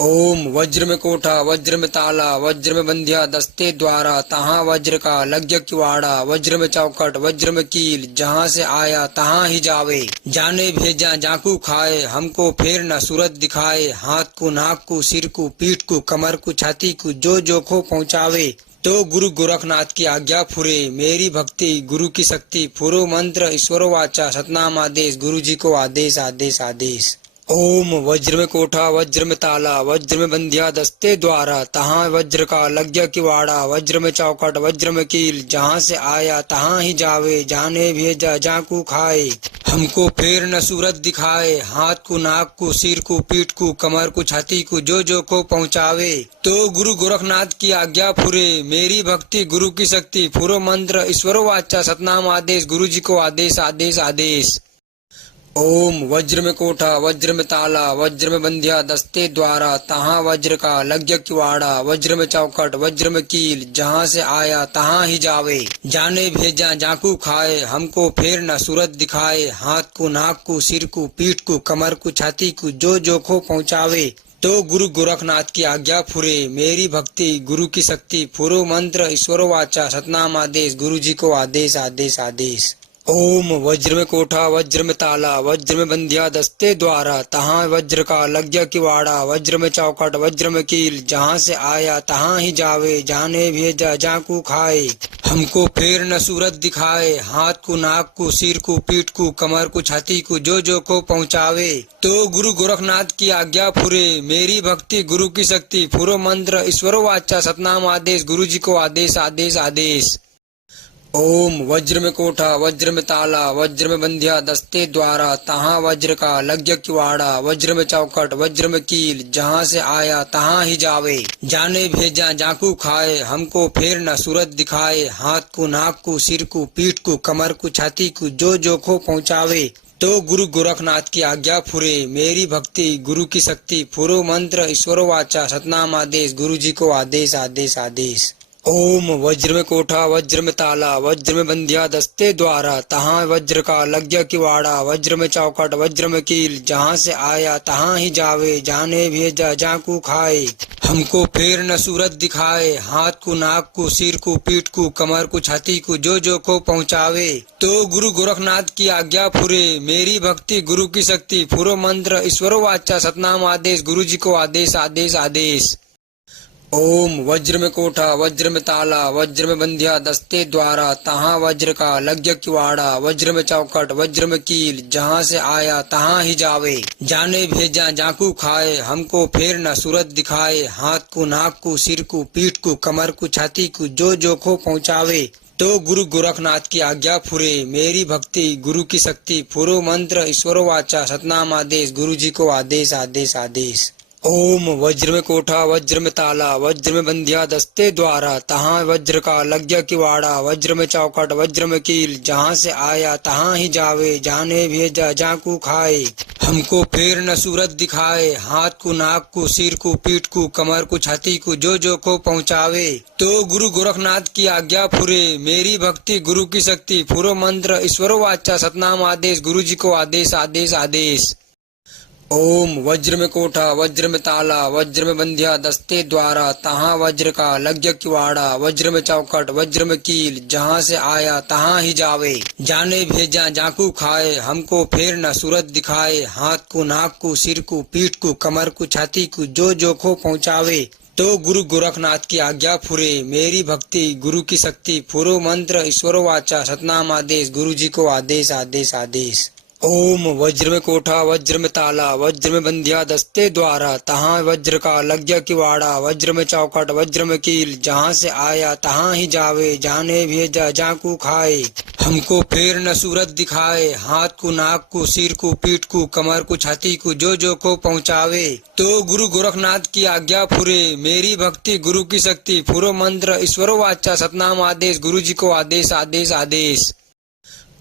ओम वज्र में कोठा वज्र में ताला वज्र में बंधिया दस्ते द्वारा तहाँ वज्र का लग्य किवाड़ा वज्र में चौखट वज्र में कील जहाँ से आया तहाँ ही जावे जाने भेजा जाकू खाए हमको फेर न सूरत दिखाए हाथ को नाक को सिर को पीठ को कमर को छाती को जो खो पहुँचावे तो गुरु गोरखनाथ की आज्ञा फुरे मेरी भक्ति गुरु की शक्ति फुरो मंत्र ईश्वरो वाचा सतनाम आदेश गुरु जी को आदेश आदेश आदेश। ओम वज्र में कोठा वज्र में ताला वज्र में बंधिया दस्ते द्वारा तहाँ वज्र का लग्य किवाड़ा वज्र में चौखट वज्र में कील जहाँ से आया तहाँ ही जावे जाने भेजा जाकू खाए हमको फेर न सूरत दिखाए हाथ को नाक को सिर को पीठ को कमर को छाती को जो को पहुँचावे तो गुरु गोरखनाथ की आज्ञा फुरे मेरी भक्ति गुरु की शक्ति फुरो मंत्र ईश्वरो वाचा सतनाम आदेश गुरु जी को आदेश आदेश आदेश। ओम वज्र में कोठा वज्र में ताला वज्र में बंधिया दस्ते द्वारा तहाँ वज्र का लग्य किवाड़ा वज्र में चौखट वज्र में कील जहाँ से आया तहाँ ही जावे जाने भेजा जाकू खाए हमको फेर न सूरत दिखाए हाथ को नाक को सिर को पीठ को कमर को छाती को जो खो पहुँचावे तो गुरु गोरखनाथ की आज्ञा फुरे मेरी भक्ति गुरु की शक्ति फुरो मंत्र ईश्वरो वाचा सतनाम आदेश गुरु जी को आदेश आदेश आदेश। ओम वज्र में कोठा वज्र में ताला वज्र में बंधिया दस्ते द्वारा तहाँ वज्र का लग्य किवाड़ा वज्र में चौखट वज्र में कील जहाँ से आया तहाँ ही जावे जाने भेजा जाकू खाए हमको फेर न सूरत दिखाए हाथ को नाक को सिर को पीठ को कमर को छाती को जो को पहुँचावे तो गुरु गोरखनाथ की आज्ञा फुरे मेरी भक्ति गुरु की शक्ति फुरो मंत्र ईश्वरो वाचा सतनाम आदेश गुरु जी को आदेश आदेश आदेश। ओम वज्र में कोठा वज्र में ताला वज्र में बंधिया दस्ते द्वारा तहाँ वज्र का लग्य किवाड़ा वज्र में चौखट वज्र में कील जहाँ से आया तहाँ ही जावे जाने भेजा जाकू खाए हमको फेर न सूरत दिखाए हाथ को नाक को सिर को पीठ को कमर को छाती को जो खो पहुँचावे तो गुरु गोरखनाथ की आज्ञा फुरे मेरी भक्ति गुरु की शक्ति फुरो मंत्र ईश्वरो वाचा सतनाम आदेश गुरु जी को आदेश आदेश आदेश। ओम वज्र में कोठा वज्र में ताला वज्र में बंधिया दस्ते द्वारा तहाँ वज्र का लग्य किवाड़ा वज्र में चौखट वज्र में कील जहाँ से आया तहाँ ही जावे जाने भेजा जाकू खाए हमको फेर न सूरत दिखाए हाथ को नाक को सिर को पीठ को कमर को छाती को जो खो पहुँचावे तो गुरु गोरखनाथ की आज्ञा फुरे मेरी भक्ति गुरु की शक्ति फुरो मंत्र ईश्वरो वाचा सतनाम आदेश गुरु जी को आदेश आदेश आदेश। ओम वज्र में कोठा वज्र में ताला वज्र में बंधिया दस्ते द्वारा तहाँ वज्र का लग्य किवाड़ा वज्र में चौखट वज्र में कील जहाँ से आया तहाँ ही जावे जाने भेजा जाकू खाए हमको फेर न सूरत दिखाए हाथ को नाक को सिर को पीठ को कमर को छाती को जो खो पहुँचावे तो गुरु गोरखनाथ की आज्ञा फुरे मेरी भक्ति गुरु की शक्ति फुरो मंत्र ईश्वरो वाचा सतनाम आदेश गुरु जी को आदेश आदेश आदेश। ओम वज्र में कोठा वज्र में ताला वज्र में बंधिया दस्ते द्वारा तहाँ वज्र का लग्य किवाड़ा वज्र में चौखट वज्र में कील जहाँ से आया तहाँ ही जावे जाने भेजा जाकू खाए हमको फेर न सूरत दिखाए हाथ को नाक को सिर को पीठ को कमर को छाती को जो खो पहुँचावे तो गुरु गोरखनाथ की आज्ञा फुरे मेरी भक्ति गुरु की शक्ति फुरो मंत्र ईश्वरो वाचा सतनाम आदेश गुरु जी को आदेश आदेश आदेश। ओम वज्र में कोठा वज्र में ताला वज्र में बंधिया दस्ते द्वारा तहाँ वज्र का लग्य किवाड़ा वज्र में चौखट वज्र में कील जहाँ से आया तहाँ ही जावे जाने भेजा जाकू खाए हमको फेर न सूरत दिखाए हाथ को नाक को सिर को पीठ को कमर को छाती को जो खो पहुँचावे तो गुरु गोरखनाथ की आज्ञा फुरे मेरी भक्ति गुरु की शक्ति फुरो मंत्र ईश्वरो वाचा सतनाम आदेश गुरु जी को आदेश आदेश आदेश। ओम वज्र में कोठा वज्र में ताला वज्र में बंधिया दस्ते द्वारा तहाँ वज्र का लग्य किवाड़ा वज्र में चौखट वज्र में कील जहाँ से आया तहाँ ही जावे जाने भेजा जाकू खाए हमको फेर न सूरत दिखाए हाथ को नाक को सिर को पीठ को कमर को छाती को जो खो पहुँचावे तो गुरु गोरखनाथ की आज्ञा फुरे मेरी भक्ति गुरु की शक्ति फुरो मंत्र ईश्वरो वाचा सतनाम आदेश गुरु जी को आदेश आदेश आदेश।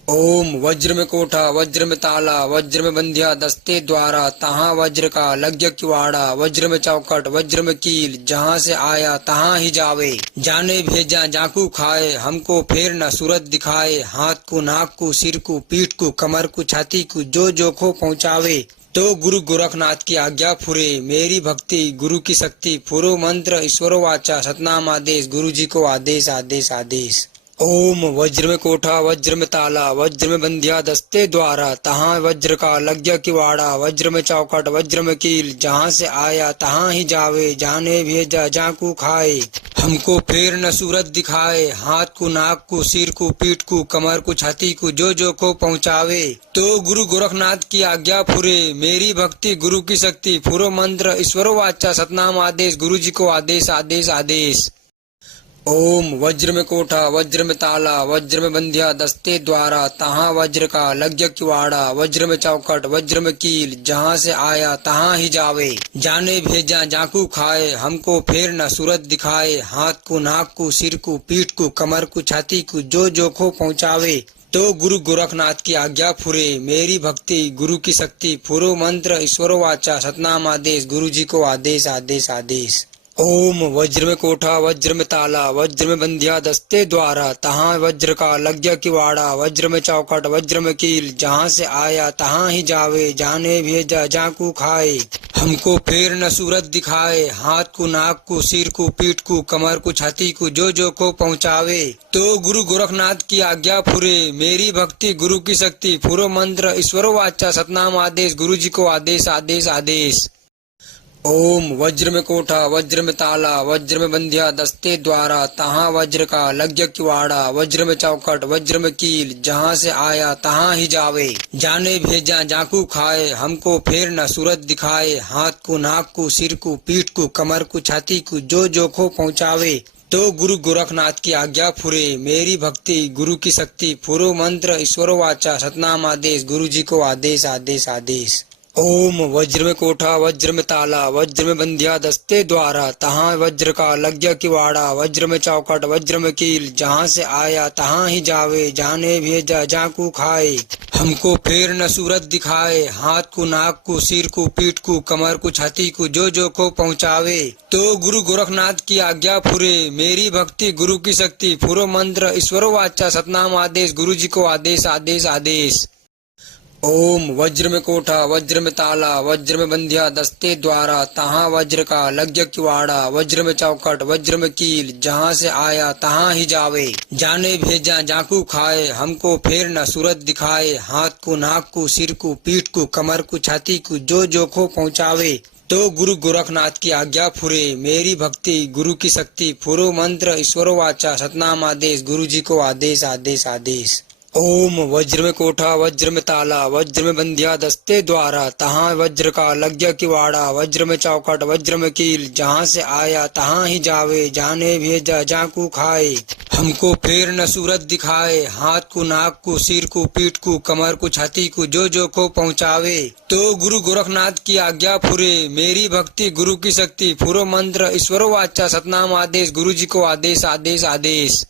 ओम वज्र में कोठा वज्र में ताला वज्र में बंधिया दस्ते द्वारा तहाँ वज्र का लग्य किवाड़ा वज्र में चौखट वज्र में कील जहाँ से आया तहाँ ही जावे जाने भेजा जाकू खाए हमको फेर न सूरत दिखाए हाथ को नाक को सिर को पीठ को कमर को छाती को जो खो पहुँचावे तो गुरु गोरखनाथ की आज्ञा फुरे, मेरी भक्ति गुरु की शक्ति, फुरो मंत्र ईश्वरो वाचा सतनाम आदेश, गुरु जी को आदेश आदेश आदेश। ओम वज्र में कोठा वज्र में ताला वज्र में बंधिया दस्ते द्वारा, तहाँ वज्र का लग गया किवाड़ा, वज्र में चौखट वज्र में कील, जहाँ से आया तहाँ ही जावे, जाने भेजा जाकू खाए, हमको फेर न सूरत दिखाए, हाथ को नाक को सिर को पीठ को कमर को छाती को जो जो को पहुँचावे। तो गुरु गोरखनाथ की आज्ञा फुरे, मेरी भक्ति गुरु की शक्ति, फुरो मंत्र ईश्वरो वाचा सतनाम आदेश, गुरु जी को आदेश आदेश आदेश। ओम वज्र में कोठा वज्र में ताला वज्र में बंधिया दस्ते द्वारा, तहाँ वज्र का लग गया किवाड़ा, वज्र में चौखट वज्र में कील, जहाँ से आया तहाँ ही जावे, जाने भेजा जाकू खाए, हमको फेर न सूरत दिखाए, हाथ को नाक को सिर को पीठ को कमर को छाती को जो जो को पहुँचावे। तो गुरु गोरखनाथ की आज्ञा फुरे, मेरी भक्ति गुरु की शक्ति, फुरो मंत्र ईश्वरो वाचा सतनाम आदेश, गुरु जी को आदेश आदेश आदेश। ओम वज्र में कोठा वज्र में ताला वज्र में बंधिया दस्ते द्वारा, तहाँ वज्र का लग गया किवाड़ा, वज्र में चौखट वज्र में कील, जहाँ से आया तहाँ ही जावे, जाने भेजा जाकू खाए, हमको फेर न सूरत दिखाए, हाथ को नाक को सिर को पीठ को कमर को छाती को जो जो को पहुँचावे। तो गुरु गोरखनाथ की आज्ञा फुरे, मेरी भक्ति गुरु की शक्ति, फुरो मंत्र ईश्वरो वाचा सतनाम आदेश, गुरु जी को आदेश आदेश आदेश। ओम वज्र में कोठा वज्र में ताला वज्र में बंधिया दस्ते द्वारा, तहाँ वज्र का लग गया किवाड़ा, वज्र में चौखट वज्र में कील, जहाँ से आया तहाँ ही जावे, जाने भेजा जाकू खाए, हमको फेर न सूरत दिखाए, हाथ को नाक को सिर को पीठ को कमर को छाती को जो जो को पहुँचावे। तो गुरु गोरखनाथ की आज्ञा फुरे, मेरी भक्ति गुरु की शक्ति, फुरो मंत्र ईश्वरो वाचा सतनाम आदेश, गुरु जी को आदेश आदेश आदेश। ओम वज्र में कोठा वज्र में ताला वज्र में बंधिया दस्ते द्वारा, तहाँ वज्र का लग गया किवाड़ा, वज्र में चौखट वज्र में कील, जहाँ से आया तहाँ ही जावे, जाने भेजा जाकू खाए, हमको फेर न सूरत दिखाए, हाथ को नाक को सिर को पीठ को कमर को छाती को जो जो को पहुँचावे। तो गुरु गोरखनाथ की आज्ञा फुरे, मेरी भक्ति गुरु की शक्ति, फुरो मंत्र ईश्वरो वाचा सतनाम आदेश, गुरु जी को आदेश आदेश आदेश। ओम वज्र में कोठा वज्र में ताला वज्र में बंधिया दस्ते द्वारा, तहाँ वज्र का लग गया किवाड़ा, वज्र में चौखट वज्र में कील, जहाँ से आया तहाँ ही जावे, जाने भेजा जाकू खाए, हमको फेर न सूरत दिखाए, हाथ को नाक को सिर को पीठ को कमर को छाती को जो जो को पहुँचावे। तो गुरु गोरखनाथ की आज्ञा फुरे, मेरी भक्ति गुरु की शक्ति, फुरो मंत्र ईश्वरो वाचा सतनाम आदेश, गुरु जी को आदेश आदेश आदेश। ओम वज्र में कोठा वज्र में ताला वज्र में बंधिया दस्ते द्वारा, तहाँ वज्र का लग गया किवाड़ा, वज्र में चौखट वज्र में कील, जहाँ से आया तहाँ ही जावे, जाने भेजा जाकू खाए, हमको फेर न सूरत दिखाए, हाथ को नाक को सिर को पीठ को कमर को छाती को जो जो को पहुँचावे। तो गुरु गोरखनाथ की आज्ञा फुरे, मेरी भक्ति गुरु की शक्ति, फुरो मंत्र ईश्वरो वाचा सतनाम आदेश, गुरु जी को आदेश आदेश आदेश।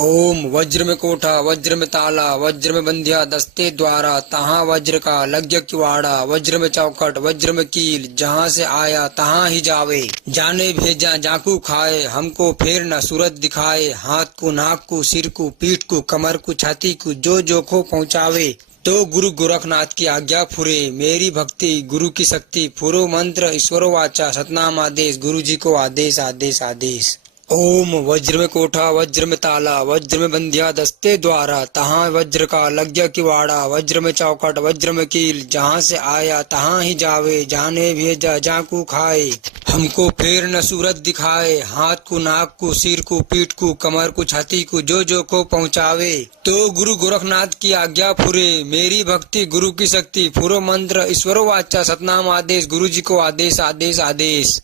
ओम वज्र में कोठा वज्र में ताला वज्र में बंधिया दस्ते द्वारा, तहाँ वज्र का लग गया किवाड़ा, वज्र में चौखट वज्र में कील, जहाँ से आया तहाँ ही जावे, जाने भेजा जाकू खाए, हमको फेर न सूरत दिखाए, हाथ को नाक को सिर को पीठ को कमर को छाती को जो जो को पहुँचावे। तो गुरु गोरखनाथ की आज्ञा फुरे, मेरी भक्ति गुरु की शक्ति, फुरो मंत्र ईश्वरो वाचा सतनाम आदेश, गुरु जी को आदेश आदेश आदेश। ओम वज्र में कोठा वज्र में ताला वज्र में बंधिया दस्ते द्वारा, तहाँ वज्र का लग गया किवाड़ा, वज्र में चौखट वज्र में कील, जहाँ से आया तहाँ ही जावे, जाने भेजा जाकू खाए, हमको फेर न सूरत दिखाए, हाथ को नाक को सिर को पीठ को कमर को छाती को जो जो को पहुँचावे। तो गुरु गोरखनाथ की आज्ञा फुरे, मेरी भक्ति गुरु की शक्ति, फुरो मंत्र ईश्वरो वाचा सतनाम आदेश, गुरु जी को आदेश आदेश आदेश।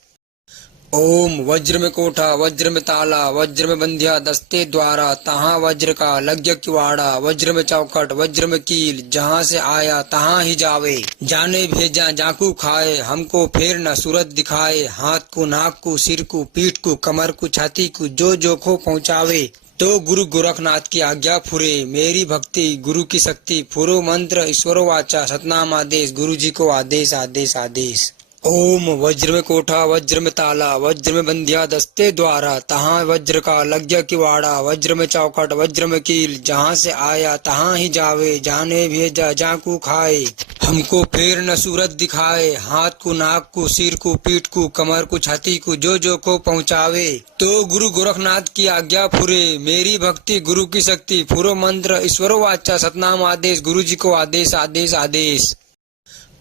ओम वज्र में कोठा वज्र में ताला वज्र में बंधिया दस्ते द्वारा, तहाँ वज्र का लग गया किवाड़ा, वज्र में चौखट वज्र में कील, जहाँ से आया तहाँ ही जावे, जाने भेजा जाकू खाए, हमको फेर न सूरत दिखाए, हाथ को नाक को सिर को पीठ को कमर को छाती को जो जो को पहुँचावे। तो गुरु गोरखनाथ की आज्ञा फुरे, मेरी भक्ति गुरु की शक्ति, फुरो मंत्र ईश्वरो वाचा सतनाम आदेश, गुरु जी को आदेश आदेश आदेश। ओम वज्र में कोठा वज्र में ताला वज्र में बंधिया दस्ते द्वारा तहाँ वज्र का लग गया किवाड़ा वज्र में चौखट वज्र में कील जहाँ से आया तहाँ ही जावे जाने भेजा जाकू खाए हमको फेर न सूरत दिखाए हाथ को नाक को सिर को पीठ को कमर को छाती को जो को पहुँचावे तो गुरु गोरखनाथ की आज्ञा फुरे मेरी भक्ति गुरु की शक्ति फुरो मंत्र ईश्वरो वाचा सतनाम आदेश गुरु जी को आदेश आदेश आदेश।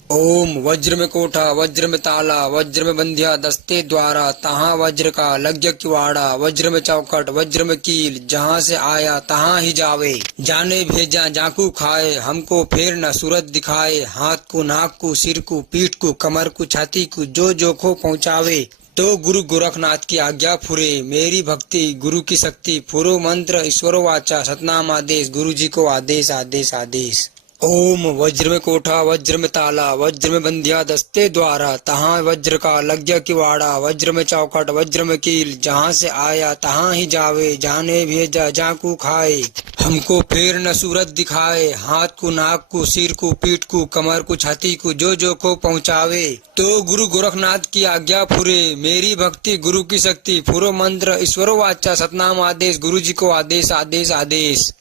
ओम वज्र में कोठा वज्र में ताला वज्र में बंधिया दस्ते द्वारा तहाँ वज्र का लग गया किवाड़ा वज्र में चौखट वज्र में कील जहाँ से आया तहाँ ही जावे जाने भेजा जाकू खाए हमको फेर न सूरत दिखाए हाथ को नाक को सिर को पीठ को कमर को छाती को जो को पहुँचावे तो गुरु गोरखनाथ की आज्ञा फुरे मेरी भक्ति गुरु की शक्ति फुरो मंत्र ईश्वरो वाचा सतनाम आदेश गुरु जी को आदेश आदेश आदेश। ओम वज्र में कोठा वज्र में ताला वज्र में बंधिया दस्ते द्वारा तहाँ वज्र का लग गया किवाड़ा वज्र में चौखट वज्र में कील जहाँ से आया तहाँ ही जावे जाने भेजा जाकू खाए हमको फेर न सूरत दिखाए हाथ को नाक को सिर को पीठ को कमर को छाती को जो को पहुँचावे तो गुरु गोरखनाथ की आज्ञा फुरे मेरी भक्ति गुरु की शक्ति फुरो मंत्र ईश्वरो वाचा सतनाम आदेश गुरु जी को आदेश आदेश आदेश।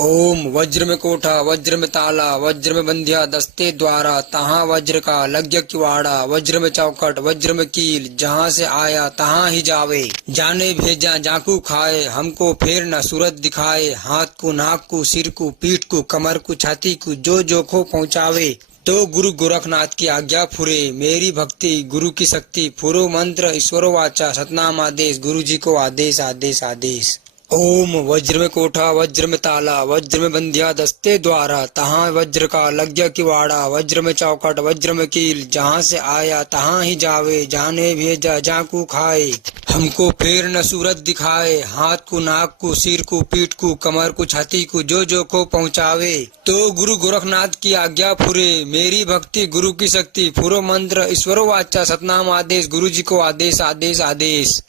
ओम वज्र में कोठा वज्र में ताला वज्र में बंधिया दस्ते द्वारा तहाँ वज्र का लग गया किवाड़ा वज्र में चौखट वज्र में कील जहाँ से आया तहाँ ही जावे जाने भेजा जाकू खाए हमको फेर न सूरत दिखाए हाथ को नाक को सिर को पीठ को कमर को छाती को जो को पहुँचावे तो गुरु गोरखनाथ की आज्ञा फुरे मेरी भक्ति गुरु की शक्ति फुरो मंत्र ईश्वरो वाचा सतनाम आदेश गुरु जी को आदेश आदेश आदेश। ओम वज्र में कोठा वज्र में ताला वज्र में बंधिया दस्ते द्वारा तहाँ वज्र का लग गया किवाड़ा वज्र में चौखट वज्र में कील जहाँ से आया तहाँ ही जावे जाने भेजा जाकू खाए हमको फेर न सूरत दिखाए हाथ को नाक को सिर को पीठ को कमर को छाती को जो को पहुँचावे तो गुरु गोरखनाथ की आज्ञा फुरे मेरी भक्ति गुरु की शक्ति फुरो मंत्र ईश्वरो वाचा सतनाम आदेश गुरु जी को आदेश आदेश आदेश।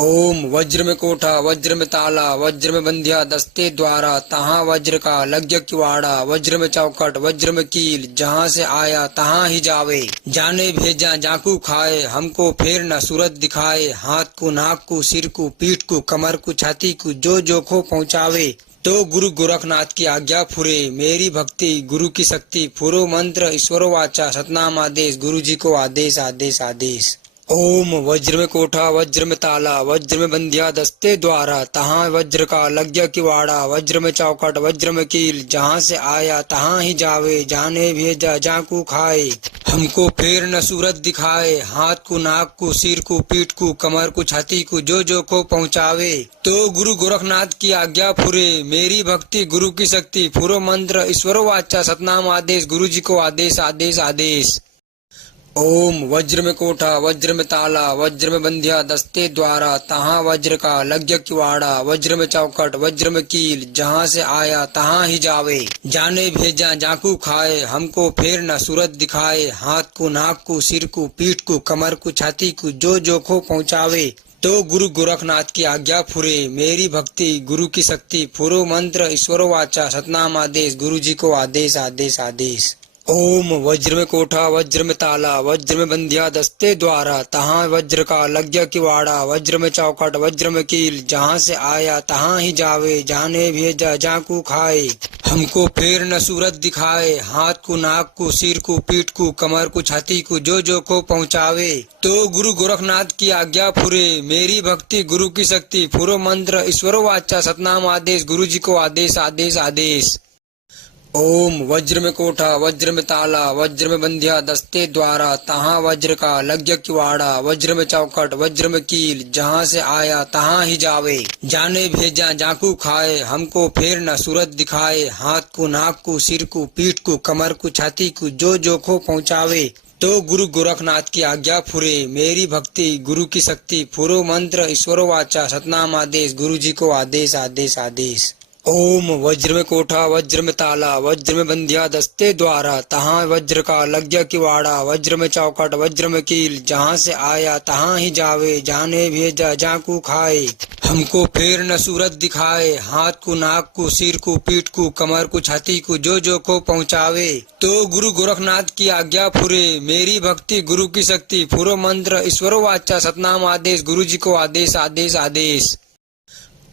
ओम वज्र में कोठा वज्र में ताला वज्र में बंधिया दस्ते द्वारा तहाँ वज्र का लग गया किवाड़ा वज्र में चौखट वज्र में कील जहाँ से आया तहाँ ही जावे जाने भेजा जाकू खाए हमको फेर न सूरत दिखाए हाथ को नाक को सिर को पीठ को कमर को छाती को जो को पहुँचावे तो गुरु गोरखनाथ की आज्ञा फुरे मेरी भक्ति गुरु की शक्ति फुरो मंत्र ईश्वरो वाचा सतनाम आदेश गुरु जी को आदेश आदेश आदेश। ओम वज्र में कोठा वज्र में ताला वज्र में बंधिया दस्ते द्वारा तहाँ वज्र का लग गया किवाड़ा वज्र में चौखट वज्र में कील जहाँ से आया तहाँ ही जावे जाने भेजा जाकू खाए हमको फेर न सूरत दिखाए हाथ को नाक को सिर को पीठ को कमर को छाती को जो को पहुँचावे तो गुरु गोरखनाथ की आज्ञा फुरे मेरी भक्ति गुरु की शक्ति फुरो मंत्र ईश्वरो वाचा सतनाम आदेश गुरु जी को आदेश आदेश आदेश। ओम वज्र में कोठा वज्र में ताला वज्र में बंधिया दस्ते द्वारा तहाँ वज्र का लग गया किवाड़ा वज्र में चौखट वज्र में कील जहाँ से आया तहाँ ही जावे जाने भेजा जाकू खाए हमको फेर न सूरत दिखाए हाथ को नाक को सिर को पीठ को कमर को छाती को जो को पहुँचावे तो गुरु गोरखनाथ की आज्ञा फुरे मेरी भक्ति गुरु की शक्ति फुरो मंत्र ईश्वरो वाचा सतनाम आदेश गुरु जी को आदेश आदेश आदेश। ओम वज्र में कोठा वज्र में ताला वज्र में बंधिया दस्ते द्वारा तहाँ वज्र का लग गया किवाड़ा वज्र में चौखट वज्र में कील जहाँ से आया तहाँ ही जावे जाने भेजा जाकू खाए हमको फेर न सूरत दिखाए हाथ को नाक को सिर को पीठ को कमर को छाती को जो को पहुँचावे तो गुरु गोरखनाथ की आज्ञा फुरे मेरी भक्ति गुरु की शक्ति फुरो मंत्र ईश्वरो वाचा सतनाम आदेश गुरु जी को आदेश आदेश आदेश। ओम वज्र में कोठा वज्र में ताला वज्र में बंधिया दस्ते द्वारा तहाँ वज्र का लग गया किवाड़ा वज्र में चौखट वज्र में कील जहाँ से आया तहाँ ही जावे जाने भेजा जाकू खाए हमको फेर न सूरत दिखाए हाथ को नाक को सिर को पीठ को कमर को छाती को जो को पहुँचावे तो गुरु गोरखनाथ की आज्ञा फुरे मेरी भक्ति गुरु की शक्ति फुरो मंत्र ईश्वरो वाचा सतनाम आदेश गुरु जी को आदेश आदेश आदेश। ओम वज्र में कोठा वज्र में ताला वज्र में बंधिया दस्ते द्वारा तहाँ वज्र का लग गया किवाड़ा वज्र में चौखट वज्र में कील जहाँ से आया तहाँ ही जावे जाने भेजा जाकू खाए हमको फेर न सूरत दिखाए, हाथ को, नाक को, सिर को, पीठ को, कमर को, छाती को, जो को पहुँचावे। तो गुरु गोरखनाथ की आज्ञा फुरे, मेरी भक्ति गुरु की शक्ति, फुरो मंत्र ईश्वरो वाचा सतनाम आदेश, गुरु जी को आदेश आदेश आदेश।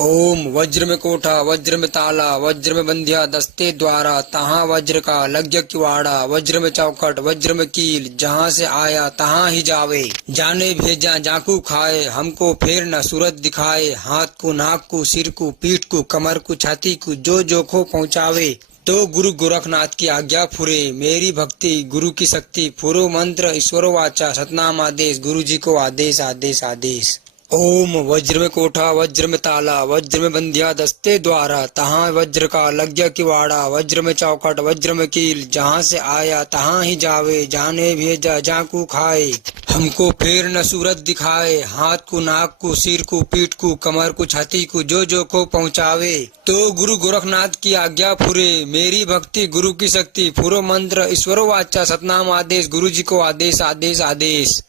ओम वज्र में कोठा, वज्र में ताला, वज्र में बंधिया दस्ते द्वारा, तहाँ वज्र का लग्य किवाड़ा, वज्र में चौखट, वज्र में कील, जहाँ से आया तहाँ ही जावे। जाने भेजा जाकू खाए, हमको फेर न सूरत दिखाए, हाथ को, नाक को, सिर को, पीठ को, कमर को, छाती को, जो खो पहुँचावे। तो गुरु गोरखनाथ की आज्ञा फुरे, मेरी भक्ति गुरु की शक्ति, फुरो मंत्र ईश्वरो वाचा सतनाम आदेश, गुरु जी को आदेश आदेश आदेश। ओम वज्र में कोठा, वज्र में ताला, वज्र में बंधिया दस्ते द्वारा, तहाँ वज्र का लग्य किवाड़ा, वज्र में चौखट, वज्र में कील, जहाँ से आया तहाँ ही जावे। जाने भेजा जाकू खाए, हमको फेर न सूरत दिखाए, हाथ को, नाक को, सिर को, पीठ को, कमर को, छाती को, जो को पहुँचावे। तो गुरु गोरखनाथ की आज्ञा फुरे, मेरी भक्ति गुरु की शक्ति, फुरो मंत्र ईश्वरो वाचा सतनाम आदेश, गुरु जी को आदेश आदेश आदेश।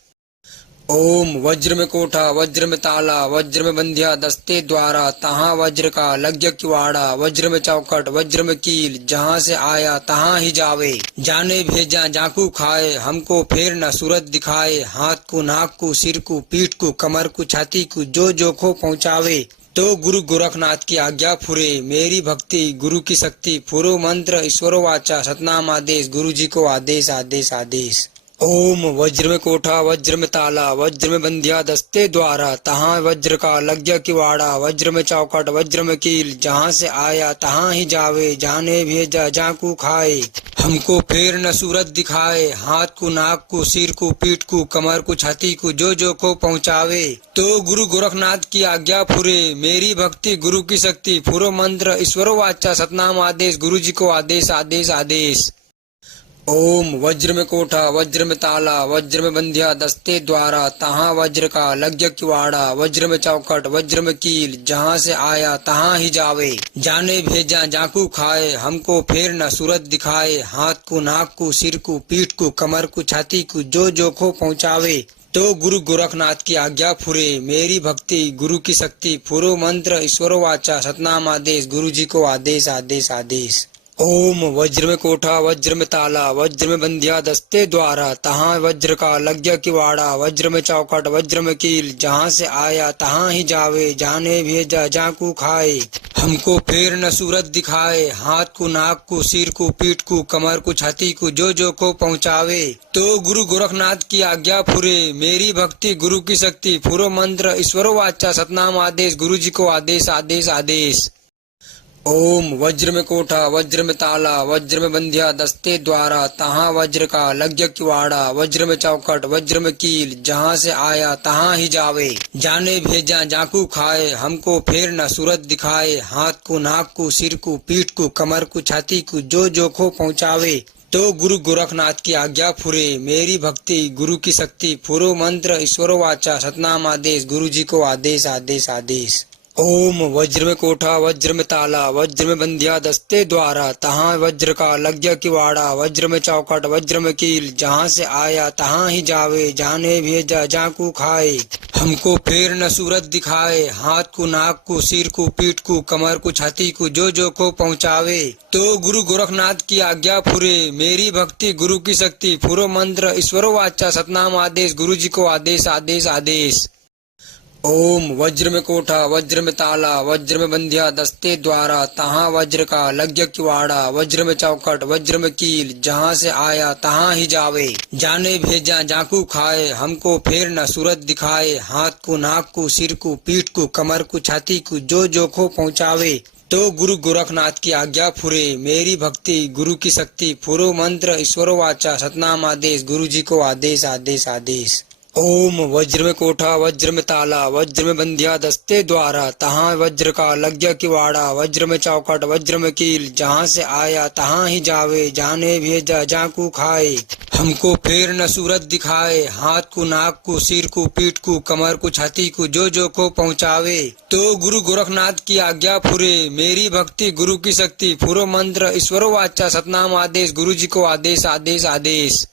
ओम वज्र में कोठा, वज्र में ताला, वज्र में बंधिया दस्ते द्वारा, तहाँ वज्र का लग्य किवाड़ा, वज्र में चौखट, वज्र में कील, जहाँ से आया तहाँ ही जावे। जाने भेजा जाकू खाए, हमको फेर न सूरत दिखाए, हाथ को, नाक को, सिर को, पीठ को, कमर को, छाती को, जो खो पहुँचावे। तो गुरु गोरखनाथ की आज्ञा फुरे, मेरी भक्ति गुरु की शक्ति, फुरो मंत्र ईश्वरो वाचा सतनाम आदेश, गुरु जी को आदेश आदेश आदेश। ओम वज्र में कोठा, वज्र में ताला, वज्र में बंधिया दस्ते द्वारा, तहाँ वज्र का लग्य किवाड़ा, वज्र में चौखट, वज्र में कील, जहाँ से आया तहाँ ही जावे। जाने भेजा जाकू खाए, हमको फेर न सूरत दिखाए, हाथ को, नाक को, सिर को, पीठ को, कमर को, छाती को, जो को पहुँचावे। तो गुरु गोरखनाथ की आज्ञा फुरे, मेरी भक्ति गुरु की शक्ति, फुरो मंत्र ईश्वरो वाचा सतनाम आदेश, गुरु जी को आदेश आदेश आदेश। ओम वज्र में कोठा, वज्र में ताला, वज्र में बंधिया दस्ते द्वारा, तहाँ वज्र का लग्य किवाड़ा, वज्र में चौखट, वज्र में कील, जहाँ से आया तहाँ ही जावे। जाने भेजा जाकू खाए, हमको फेर न सूरत दिखाए, हाथ को, नाक को, सिर को, पीठ को, कमर को, छाती को, जो खो पहुँचावे। तो गुरु गोरखनाथ की आज्ञा फुरे, मेरी भक्ति गुरु की शक्ति, फुरो मंत्र ईश्वरो वाचा सतनाम आदेश, गुरु जी को आदेश आदेश आदेश। ओम वज्र में कोठा, वज्र में ताला, वज्र में बंधिया दस्ते द्वारा, तहाँ वज्र का लग्य किवाड़ा, वज्र में चौखट, वज्र में कील, जहाँ से आया तहाँ ही जावे। जाने भेजा जाकू खाए, हमको फेर न सूरत दिखाए, हाथ को, नाक को, सिर को, पीठ को, कमर को, छाती को, जो को पहुँचावे। तो गुरु गोरखनाथ की आज्ञा फुरे, मेरी भक्ति गुरु की शक्ति, फुरो मंत्र ईश्वरो वाचा सतनाम आदेश, गुरु जी को आदेश आदेश आदेश। ओम वज्र में कोठा, वज्र में ताला, वज्र में बंधिया दस्ते द्वारा, तहाँ वज्र का लग्य किवाड़ा, वज्र में चौखट, वज्र में कील, जहाँ से आया तहाँ ही जावे। जाने भेजा जाकू खाए, हमको फेर न सूरत दिखाए, हाथ को, नाक को, सिर को, पीठ को, कमर को, छाती को, जो खो पहुँचावे। तो गुरु गोरखनाथ की आज्ञा फुरे, मेरी भक्ति गुरु की शक्ति, फुरो मंत्र ईश्वरो वाचा सतनाम आदेश, गुरु जी को आदेश आदेश आदेश। ओम वज्र में कोठा, वज्र में ताला, वज्र में बंधिया दस्ते द्वारा, तहाँ वज्र का लग्य किवाड़ा, वज्र में चौखट, वज्र में कील, जहाँ से आया तहाँ ही जावे। जाने भेजा जाकू खाए, हमको फेर न सूरत दिखाए, हाथ को, नाक को, सिर को, पीठ को, कमर को, छाती को, जो को पहुँचावे। तो गुरु गोरखनाथ की आज्ञा फुरे, मेरी भक्ति गुरु की शक्ति, फुरो मंत्र ईश्वरो वाचा सतनाम आदेश, गुरु जी को आदेश आदेश आदेश। ओम वज्र में कोठा, वज्र में ताला, वज्र में बंधिया दस्ते द्वारा, तहाँ वज्र का लग्य किवाड़ा, वज्र में चौखट, वज्र में कील, जहाँ से आया तहाँ ही जावे। जाने भेजा जाकू खाए, हमको फेर न सूरत दिखाए, हाथ को, नाक को, सिर को, पीठ को, कमर को, छाती को, जो खो पहुँचावे। तो गुरु गोरखनाथ की आज्ञा फुरे, मेरी भक्ति गुरु की शक्ति, फुरो मंत्र ईश्वरो वाचा सतनाम आदेश, गुरु जी को आदेश आदेश आदेश। ओम वज्र में कोठा, वज्र में ताला, वज्र में बंधिया दस्ते द्वारा, तहाँ वज्र का लग्य किवाड़ा, वज्र में चौखट, वज्र में कील, जहाँ से आया तहाँ ही जावे। जाने भेजा जाकू खाए, हमको फेर न सूरत दिखाए, हाथ को, नाक को, सिर को, पीठ को, कमर को, छाती को, जो को पहुँचावे। तो गुरु गोरखनाथ की आज्ञा फुरे, मेरी भक्ति गुरु की शक्ति, फुरो मंत्र ईश्वरो वाचा सतनाम आदेश, गुरु जी को आदेश आदेश आदेश।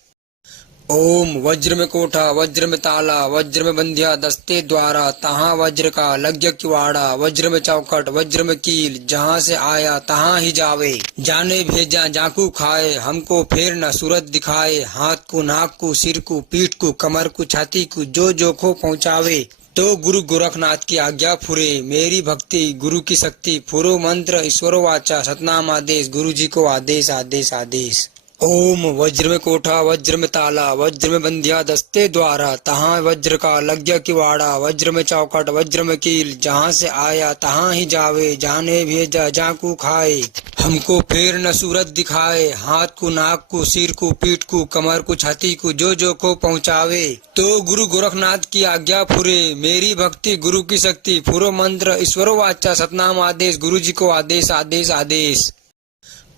ओम वज्र में कोठा वज्र में ताला वज्र में बंधिया दस्ते द्वारा तहाँ वज्र का लग्य किवाड़ा वज्र में चौखट वज्र में कील जहाँ से आया तहाँ ही जावे जाने भेजा जाकू खाए हमको फेर न सूरत दिखाए हाथ को नाक को सिर को पीठ को कमर को छाती को जो खो पहुँचावे तो गुरु गोरखनाथ की आज्ञा फुरे मेरी भक्ति गुरु की शक्ति फुरो मंत्र ईश्वरो वाचा सतनाम आदेश गुरु जी को आदेश आदेश आदेश। ओम वज्र में कोठा वज्र में ताला वज्र में बंधिया दस्ते द्वारा तहाँ वज्र का लग्य किवाड़ा वज्र में चौखट वज्र में कील जहाँ से आया तहाँ ही जावे जाने भेजा जाकू खाए हमको फेर न सूरत दिखाए हाथ को नाक को सिर को पीठ को कमर को छाती को जो को पहुँचावे तो गुरु गोरखनाथ की आज्ञा फुरे मेरी भक्ति गुरु की शक्ति फुरो मंत्र ईश्वरो वाचा सतनाम आदेश गुरु जी को आदेश आदेश आदेश।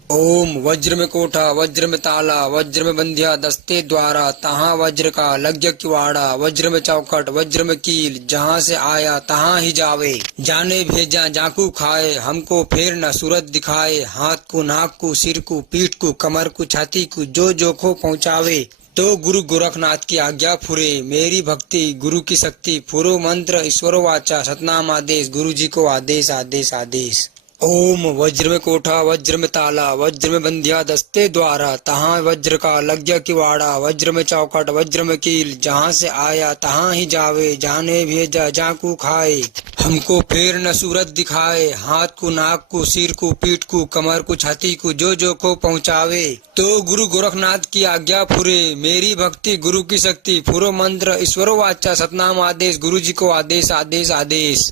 ओम वज्र में कोठा वज्र में ताला वज्र में बंधिया दस्ते द्वारा तहाँ वज्र का लग्य किवाड़ा वज्र में चौखट वज्र में कील जहाँ से आया तहाँ ही जावे जाने भेजा जाकू खाए हमको फेर न सूरत दिखाए हाथ को नाक को सिर को पीठ को कमर को छाती को जो खो पहुँचावे तो गुरु गोरखनाथ की आज्ञा फुरे मेरी भक्ति गुरु की शक्ति फुरो मंत्र ईश्वरो वाचा सतनाम आदेश गुरु जी को आदेश आदेश आदेश। ओम वज्र में कोठा वज्र में ताला वज्र में बंधिया दस्ते द्वारा तहाँ वज्र का लग्य किवाड़ा वज्र में चौखट वज्र में कील जहाँ से आया तहाँ ही जावे जाने भेजा जाकू खाए हमको फेर न सूरत दिखाए हाथ को नाक को सिर को पीठ को कमर को छाती को जो को पहुँचावे तो गुरु गोरखनाथ की आज्ञा फुरे मेरी भक्ति गुरु की शक्ति फुरो मंत्र ईश्वरो वाचा सतनाम आदेश गुरु जी को आदेश आदेश आदेश।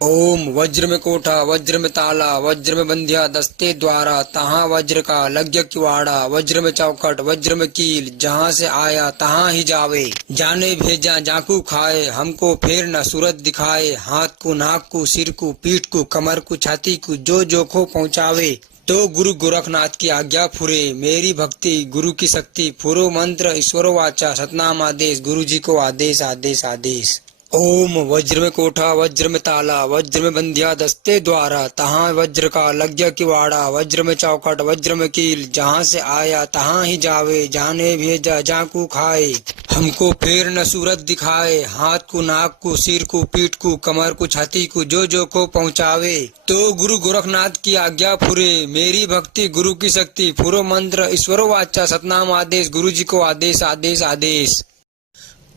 ओम वज्र में कोठा वज्र में ताला वज्र में बंधिया दस्ते द्वारा तहाँ वज्र का लग्य किवाड़ा वज्र में चौखट वज्र में कील जहाँ से आया तहाँ ही जावे जाने भेजा जाकू खाए हमको फेर न सूरत दिखाए हाथ को नाक को सिर को पीठ को कमर को छाती को जो खो पहुँचावे तो गुरु गोरखनाथ की आज्ञा फुरे मेरी भक्ति गुरु की शक्ति फुरो मंत्र ईश्वरो वाचा सतनाम आदेश गुरु जी को आदेश आदेश आदेश। ओम वज्र में कोठा वज्र में ताला वज्र में बंधिया दस्ते द्वारा तहाँ वज्र का लग्य किवाड़ा वज्र में चौखट वज्र में कील जहाँ से आया तहाँ ही जावे जाने भेजा जाकू खाए हमको फेर न सूरत दिखाए हाथ को नाक को सिर को पीठ को कमर को छाती को जो को पहुँचावे तो गुरु गोरखनाथ की आज्ञा फुरे मेरी भक्ति गुरु की शक्ति फुरो मंत्र ईश्वरो वाचा सतनाम आदेश गुरु जी को आदेश आदेश आदेश।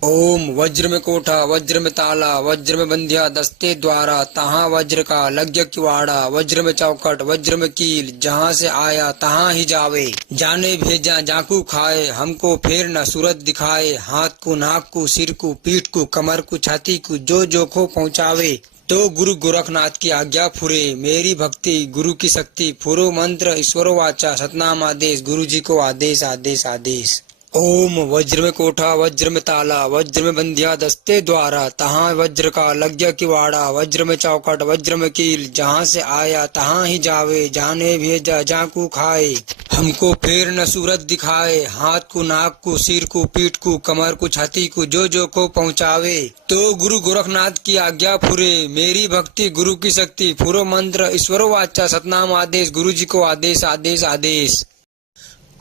ओम वज्र में कोठा वज्र में ताला वज्र में बंधिया दस्ते द्वारा तहाँ वज्र का लग्य किवाड़ा वज्र में चौखट वज्र में कील जहाँ से आया तहाँ ही जावे जाने भेजा जाकू खाए हमको फेर न सूरत दिखाए हाथ को नाक को सिर को पीठ को कमर को छाती को जो खो पहुँचावे तो गुरु गोरखनाथ की आज्ञा फुरे मेरी भक्ति गुरु की शक्ति फुरो मंत्र ईश्वरो वाचा सतनाम आदेश गुरु जी को आदेश आदेश आदेश। ओम वज्र में कोठा वज्र में ताला वज्र में बंधिया दस्ते द्वारा तहाँ वज्र का लग्य किवाड़ा वज्र में चौखट वज्र में कील जहाँ से आया तहाँ ही जावे जाने भेजा जाकू खाए हमको फेर न सूरत दिखाए हाथ को नाक को सिर को पीठ को कमर को छाती को जो को पहुँचावे तो गुरु गोरखनाथ की आज्ञा फुरे मेरी भक्ति गुरु की शक्ति फुरो मंत्र ईश्वरो वाचा सतनाम आदेश गुरु जी को आदेश आदेश आदेश।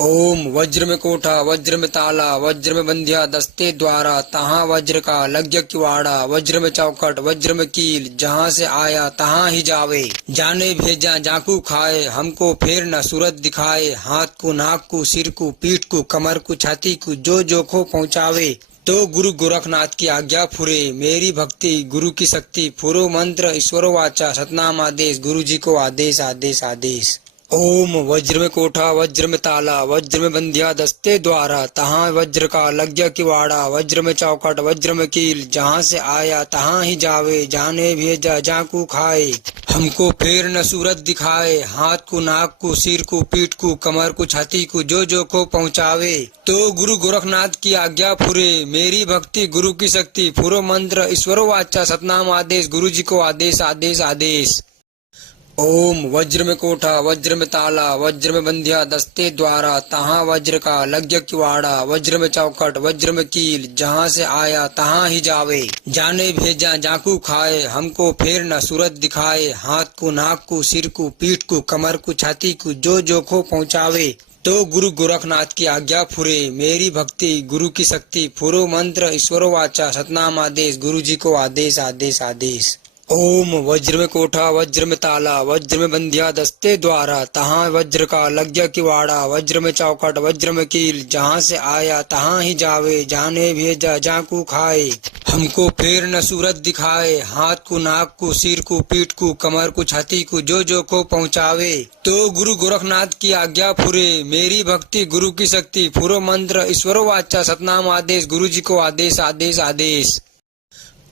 ओम वज्र में कोठा वज्र में ताला वज्र में बंधिया दस्ते द्वारा तहाँ वज्र का लग्य किवाड़ा वज्र में चौखट वज्र में कील जहाँ से आया तहाँ ही जावे जाने भेजा जाकू खाए हमको फेर न सूरत दिखाए हाथ को नाक को सिर को पीठ को कमर को छाती को जो खो पहुँचावे तो गुरु गोरखनाथ की आज्ञा फुरे मेरी भक्ति गुरु की शक्ति फुरो मंत्र ईश्वरो वाचा सतनाम आदेश गुरु जी को आदेश आदेश आदेश। ओम वज्र में कोठा वज्र में ताला वज्र में बंधिया दस्ते द्वारा तहाँ वज्र का लग्य किवाड़ा वज्र में चौखट वज्र में कील जहाँ से आया तहाँ ही जावे जाने भेजा जाकू खाए हमको फेर न सूरत दिखाए हाथ को नाक को सिर को पीठ को कमर को छाती को जो को पहुँचावे तो गुरु गोरखनाथ की आज्ञा फुरे मेरी भक्ति गुरु की शक्ति फुरो मंत्र ईश्वरो वाचा सतनाम आदेश गुरु जी को आदेश आदेश आदेश। ओम वज्र में कोठा वज्र में ताला वज्र में बंधिया दस्ते द्वारा तहाँ वज्र का लग्य किवाड़ा वज्र में चौखट वज्र में कील जहाँ से आया तहाँ ही जावे जाने भेजा जाकू खाए हमको फेर न सूरत दिखाए हाथ को नाक को सिर को पीठ को कमर को छाती को जो खो पहुँचावे तो गुरु गोरखनाथ की आज्ञा फुरे, मेरी भक्ति गुरु की शक्ति, फुरो मंत्र ईश्वरो वाचा सतनाम आदेश, गुरु जी को आदेश आदेश आदेश। ओम वज्र में कोठा वज्र में ताला, वज्र में बंधिया दस्ते द्वारा, तहाँ वज्र का लग गया किवाड़ा, वज्र में चौखट वज्र में कील, जहाँ से आया तहाँ ही जावे, जाने भेजा जाकू खाए, हमको फेर न सूरत दिखाए, हाथ को नाक को सिर को पीठ को कमर को छाती को जो को पहुँचावे। तो गुरु गोरखनाथ की आज्ञा फुरे, मेरी भक्ति गुरु की शक्ति, फुरो मंत्र ईश्वरो वाचा सतनाम आदेश, गुरु जी को आदेश आदेश आदेश।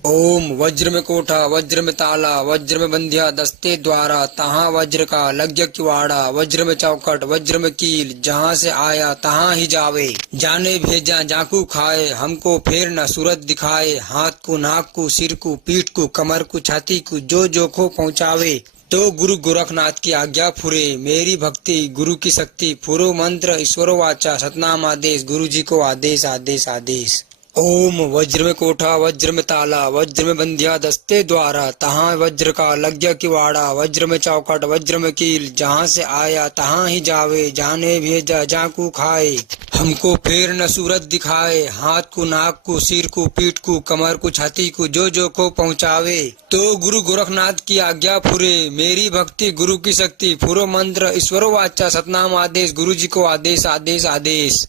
ओम वज्र में कोठा वज्र में ताला, वज्र में बंधिया दस्ते द्वारा, तहाँ वज्र का लग गया किवाड़ा, वज्र में चौखट वज्र में कील, जहाँ से आया तहाँ ही जावे, जाने भेजा जाकू खाए, हमको फेर न सूरत दिखाए, हाथ को नाक को सिर को पीठ को कमर को छाती को जो को पहुँचावे। तो गुरु गोरखनाथ की आज्ञा फुरे, मेरी भक्ति गुरु की शक्ति, फुरो मंत्र ईश्वरो वाचा सतनाम आदेश, गुरु जी को आदेश आदेश आदेश। ओम वज्र में कोठा वज्र में ताला, वज्र में बंधिया दस्ते द्वारा, तहाँ वज्र का लग गया किवाड़ा, वज्र में चौखट वज्र में कील, जहाँ से आया तहाँ ही जावे, जाने भेजा जाकू खाए, हमको फेर न सूरत दिखाए, हाथ को नाक को सिर को पीठ को कमर को छाती को जो को पहुँचावे। तो गुरु गोरखनाथ की आज्ञा फुरे, मेरी भक्ति गुरु की शक्ति, फुरो मंत्र ईश्वरो वाचा सतनाम आदेश, गुरु जी को आदेश आदेश आदेश।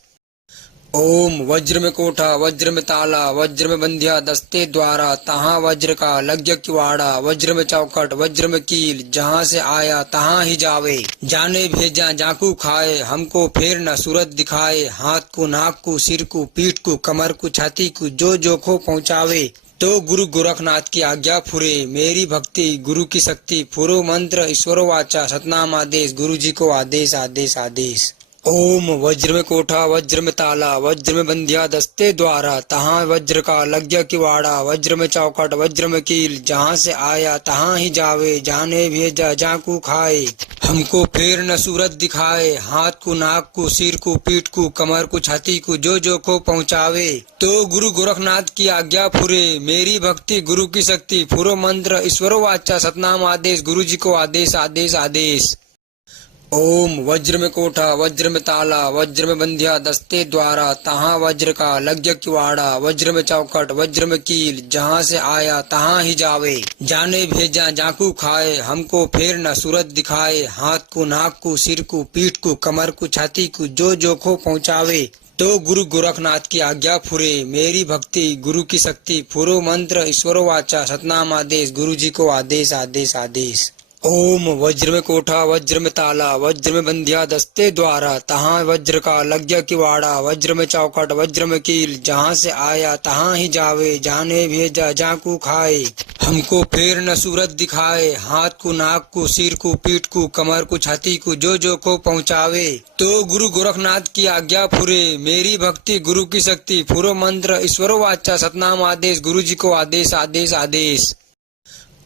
ओम वज्र में कोठा वज्र में ताला, वज्र में बंधिया दस्ते द्वारा, तहाँ वज्र का लग गया किवाड़ा, वज्र में चौखट वज्र में कील, जहाँ से आया तहाँ ही जावे, जाने भेजा जाकू खाए, हमको फेर न सूरत दिखाए, हाथ को नाक को सिर को पीठ को कमर को छाती को जो को पहुँचावे। तो गुरु गोरखनाथ की आज्ञा फुरे, मेरी भक्ति गुरु की शक्ति, फुरो मंत्र ईश्वरो वाचा सतनाम आदेश, गुरु जी को आदेश आदेश आदेश। ओम वज्र में कोठा वज्र में ताला, वज्र में बंधिया दस्ते द्वारा, तहाँ वज्र का लग गया किवाड़ा, वज्र में चौखट वज्र में कील, जहाँ से आया तहाँ ही जावे, जाने भेजा जाकू खाए, हमको फेर न सूरत दिखाए, हाथ को नाक को सिर को पीठ को कमर को छाती को जो को पहुँचावे। तो गुरु गोरखनाथ की आज्ञा फुरे, मेरी भक्ति गुरु की शक्ति, फुरो मंत्र ईश्वरो वाचा सतनाम आदेश, गुरु जी को आदेश आदेश आदेश। ओम वज्र में कोठा वज्र में ताला, वज्र में बंधिया दस्ते द्वारा, तहाँ वज्र का लग गया किवाड़ा, वज्र में चौखट वज्र में कील, जहाँ से आया तहाँ ही जावे, जाने भेजा जाकू खाए, हमको फेर न सूरत दिखाए, हाथ को नाक को सिर को पीठ को कमर को छाती को जो को पहुँचावे। तो गुरु गोरखनाथ की आज्ञा फुरे, मेरी भक्ति गुरु की शक्ति, फुरो मंत्र ईश्वरो वाचा सतनाम आदेश, गुरु जी को आदेश आदेश आदेश। ओम वज्र में कोठा वज्र में ताला, वज्र में बंधिया दस्ते द्वारा, तहाँ वज्र का लग गया किवाड़ा, वज्र में चौखट वज्र में कील, जहाँ से आया तहाँ ही जावे, जाने भेजा जाकू खाए, हमको फेर न सूरत दिखाए, हाथ को नाक को सिर को पीठ को कमर को छाती को जो को पहुँचावे। तो गुरु गोरखनाथ की आज्ञा फुरे, मेरी भक्ति गुरु की शक्ति, फुरो मंत्र ईश्वरो वाचा सतनाम आदेश, गुरु जी को आदेश आदेश आदेश।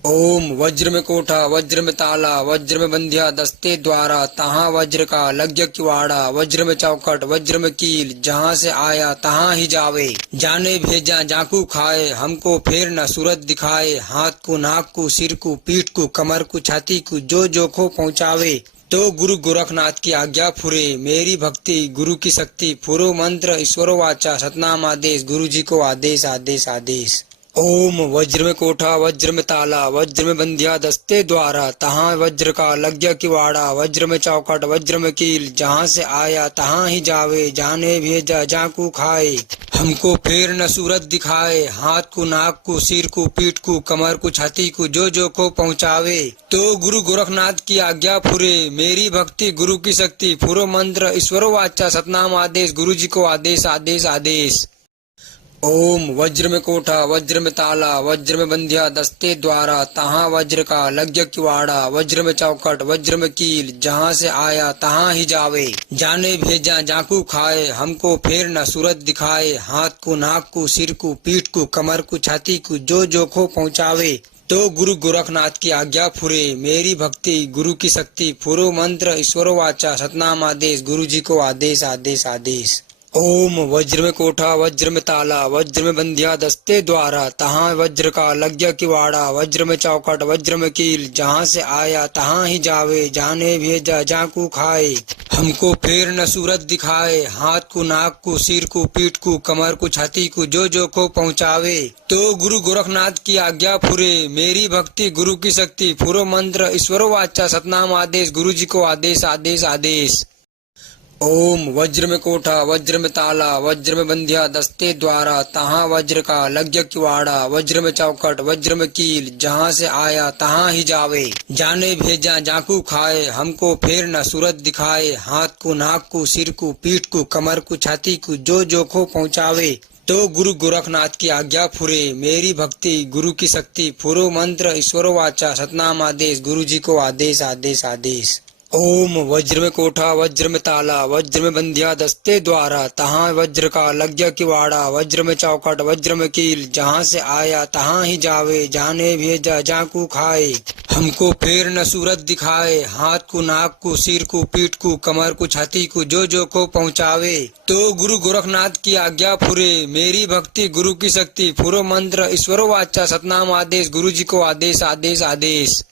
ओम वज्र में कोठा वज्र में ताला, वज्र में बंधिया दस्ते द्वारा, तहाँ वज्र का लग गया किवाड़ा, वज्र में चौखट वज्र में कील, जहाँ से आया तहाँ ही जावे, जाने भेजा जाकू खाए, हमको फेर न सूरत दिखाए, हाथ को नाक को सिर को पीठ को कमर को छाती को जो को पहुँचावे। तो गुरु गोरखनाथ की आज्ञा फुरे, मेरी भक्ति गुरु की शक्ति, फुरो मंत्र ईश्वरो वाचा सतनाम आदेश, गुरु जी को आदेश आदेश आदेश। ओम वज्र में कोठा वज्र में ताला, वज्र में बंधिया दस्ते द्वारा, तहाँ वज्र का लग गया किवाड़ा, वज्र में चौखट वज्र में कील, जहाँ से आया तहाँ ही जावे, जाने भेजा जाकू खाए, हमको फेर न सूरत दिखाए, हाथ को नाक को सिर को पीठ को कमर को छाती को जो को पहुँचावे। तो गुरु गोरखनाथ की आज्ञा फुरे, मेरी भक्ति गुरु की शक्ति, फुरो मंत्र ईश्वरो वाचा सतनाम आदेश, गुरु जी को आदेश आदेश आदेश। ओम वज्र में कोठा वज्र में ताला, वज्र में बंधिया दस्ते द्वारा, तहाँ वज्र का लग गया किवाड़ा, वज्र में चौखट वज्र में कील, जहाँ से आया तहाँ ही जावे, जाने भेजा जाकू खाए, हमको फेर न सूरत दिखाए, हाथ को नाक को सिर को पीठ को कमर को छाती को जो को पहुँचावे। तो गुरु गोरखनाथ की आज्ञा फुरे, मेरी भक्ति गुरु की शक्ति, फुरो मंत्र ईश्वरो वाचा सतनाम आदेश, गुरु जी को आदेश आदेश आदेश। ओम वज्र में कोठा वज्र में ताला वज्र में बंधिया दस्ते द्वारा तहाँ वज्र का लग गया किवाड़ा वज्र में चौखट वज्र में कील जहाँ से आया तहाँ ही जावे जाने भेजा जाकू खाए हमको फेर न सूरत दिखाए हाथ को नाक को सिर को पीठ को कमर को छाती को जो को पहुँचावे तो गुरु गोरखनाथ की आज्ञा फुरे मेरी भक्ति गुरु की शक्ति फुरो मंत्र ईश्वरो वाचा सतनाम आदेश गुरु जी को आदेश आदेश आदेश। ओम वज्र में कोठा वज्र में ताला वज्र में बंधिया दस्ते द्वारा तहाँ वज्र का लग गया किवाड़ा वज्र में चौखट वज्र में कील जहाँ से आया तहाँ ही जावे जाने भेजा जाकू खाए हमको फेर न सूरत दिखाए हाथ को नाक को सिर को पीठ को कमर को छाती को जो को पहुँचावे तो गुरु गोरखनाथ की आज्ञा फुरे मेरी भक्ति गुरु की शक्ति फुरो मंत्र ईश्वरो वाचा सतनाम आदेश गुरु जी को आदेश आदेश आदेश। ओम वज्र में कोठा वज्र में ताला वज्र में बंधिया दस्ते द्वारा तहाँ वज्र का लग गया किवाड़ा वज्र में चौखट वज्र में कील जहाँ से आया तहाँ ही जावे जाने भेजा जाकू खाए हमको फेर न सूरत दिखाए हाथ को नाक को सिर को पीठ को कमर को छाती को जो को पहुँचावे तो गुरु गोरखनाथ की आज्ञा फुरे मेरी भक्ति गुरु की शक्ति फुरो मंत्र ईश्वरो वाचा सतनाम आदेश गुरु जी को आदेश आदेश आदेश।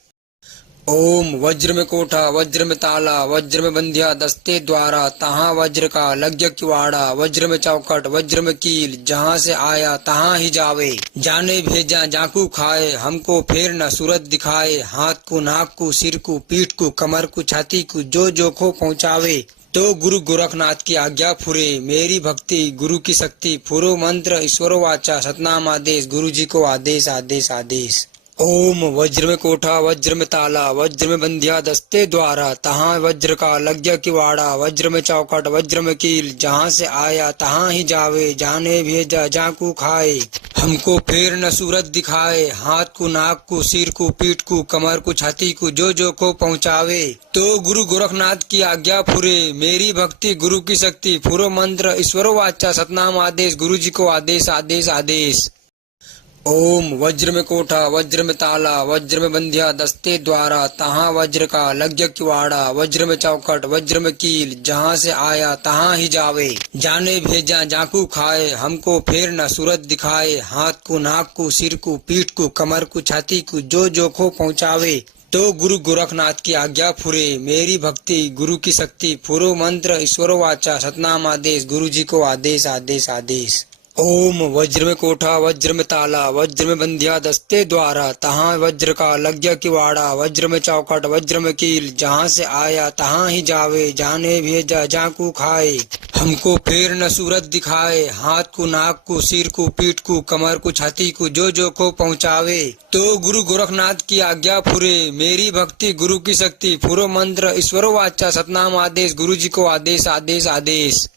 ओम वज्र में कोठा वज्र में ताला वज्र में बंधिया दस्ते द्वारा तहाँ वज्र का लग गया किवाड़ा वज्र में चौखट वज्र में कील जहाँ से आया तहाँ ही जावे जाने भेजा जाकू खाए हमको फेर न सूरत दिखाए हाथ को नाक को सिर को पीठ को कमर को छाती को जो को पहुँचावे तो गुरु गोरखनाथ की आज्ञा फुरे मेरी भक्ति गुरु की शक्ति फुरो मंत्र ईश्वरो वाचा सतनाम आदेश गुरु जी को आदेश आदेश आदेश। ओम वज्र में कोठा वज्र में ताला वज्र में बंधिया दस्ते द्वारा तहाँ वज्र का लग गया किवाड़ा वज्र में चौखट वज्र में कील जहाँ से आया तहाँ ही जावे जाने भेजा जाकू खाए हमको फेर न सूरत दिखाए हाथ को नाक को सिर को पीठ को कमर को छाती को जो को पहुँचावे तो गुरु गोरखनाथ की आज्ञा फुरे मेरी भक्ति गुरु की शक्ति फुरो मंत्र ईश्वरो वाचा सतनाम आदेश गुरु जी को आदेश आदेश आदेश। ओम वज्र में कोठा वज्र में ताला वज्र में बंधिया दस्ते द्वारा तहाँ वज्र का लग गया किवाड़ा वज्र में चौखट वज्र में कील जहाँ से आया तहाँ ही जावे जाने भेजा जाकू खाए हमको फेर न सूरत दिखाए हाथ को नाक को सिर को पीठ को कमर को छाती को जो को पहुँचावे तो गुरु गोरखनाथ की आज्ञा फुरे मेरी भक्ति गुरु की शक्ति फुरो मंत्र ईश्वरो वाचा सतनाम आदेश गुरु जी को आदेश आदेश आदेश। ओम वज्र में कोठा वज्र में ताला वज्र में बंधिया दस्ते द्वारा तहाँ वज्र का लग गया किवाड़ा वज्र में चौखट वज्र में कील जहाँ से आया तहाँ ही जावे जाने भेजा जाकू खाए हमको फेर न सूरत दिखाए हाथ को नाक को सिर को पीठ को कमर को छाती को जो को पहुँचावे तो गुरु गोरखनाथ की आज्ञा फुरे मेरी भक्ति गुरु की शक्ति फुरो मंत्र ईश्वरो वाचा सतनाम आदेश गुरु जी को आदेश आदेश आदेश।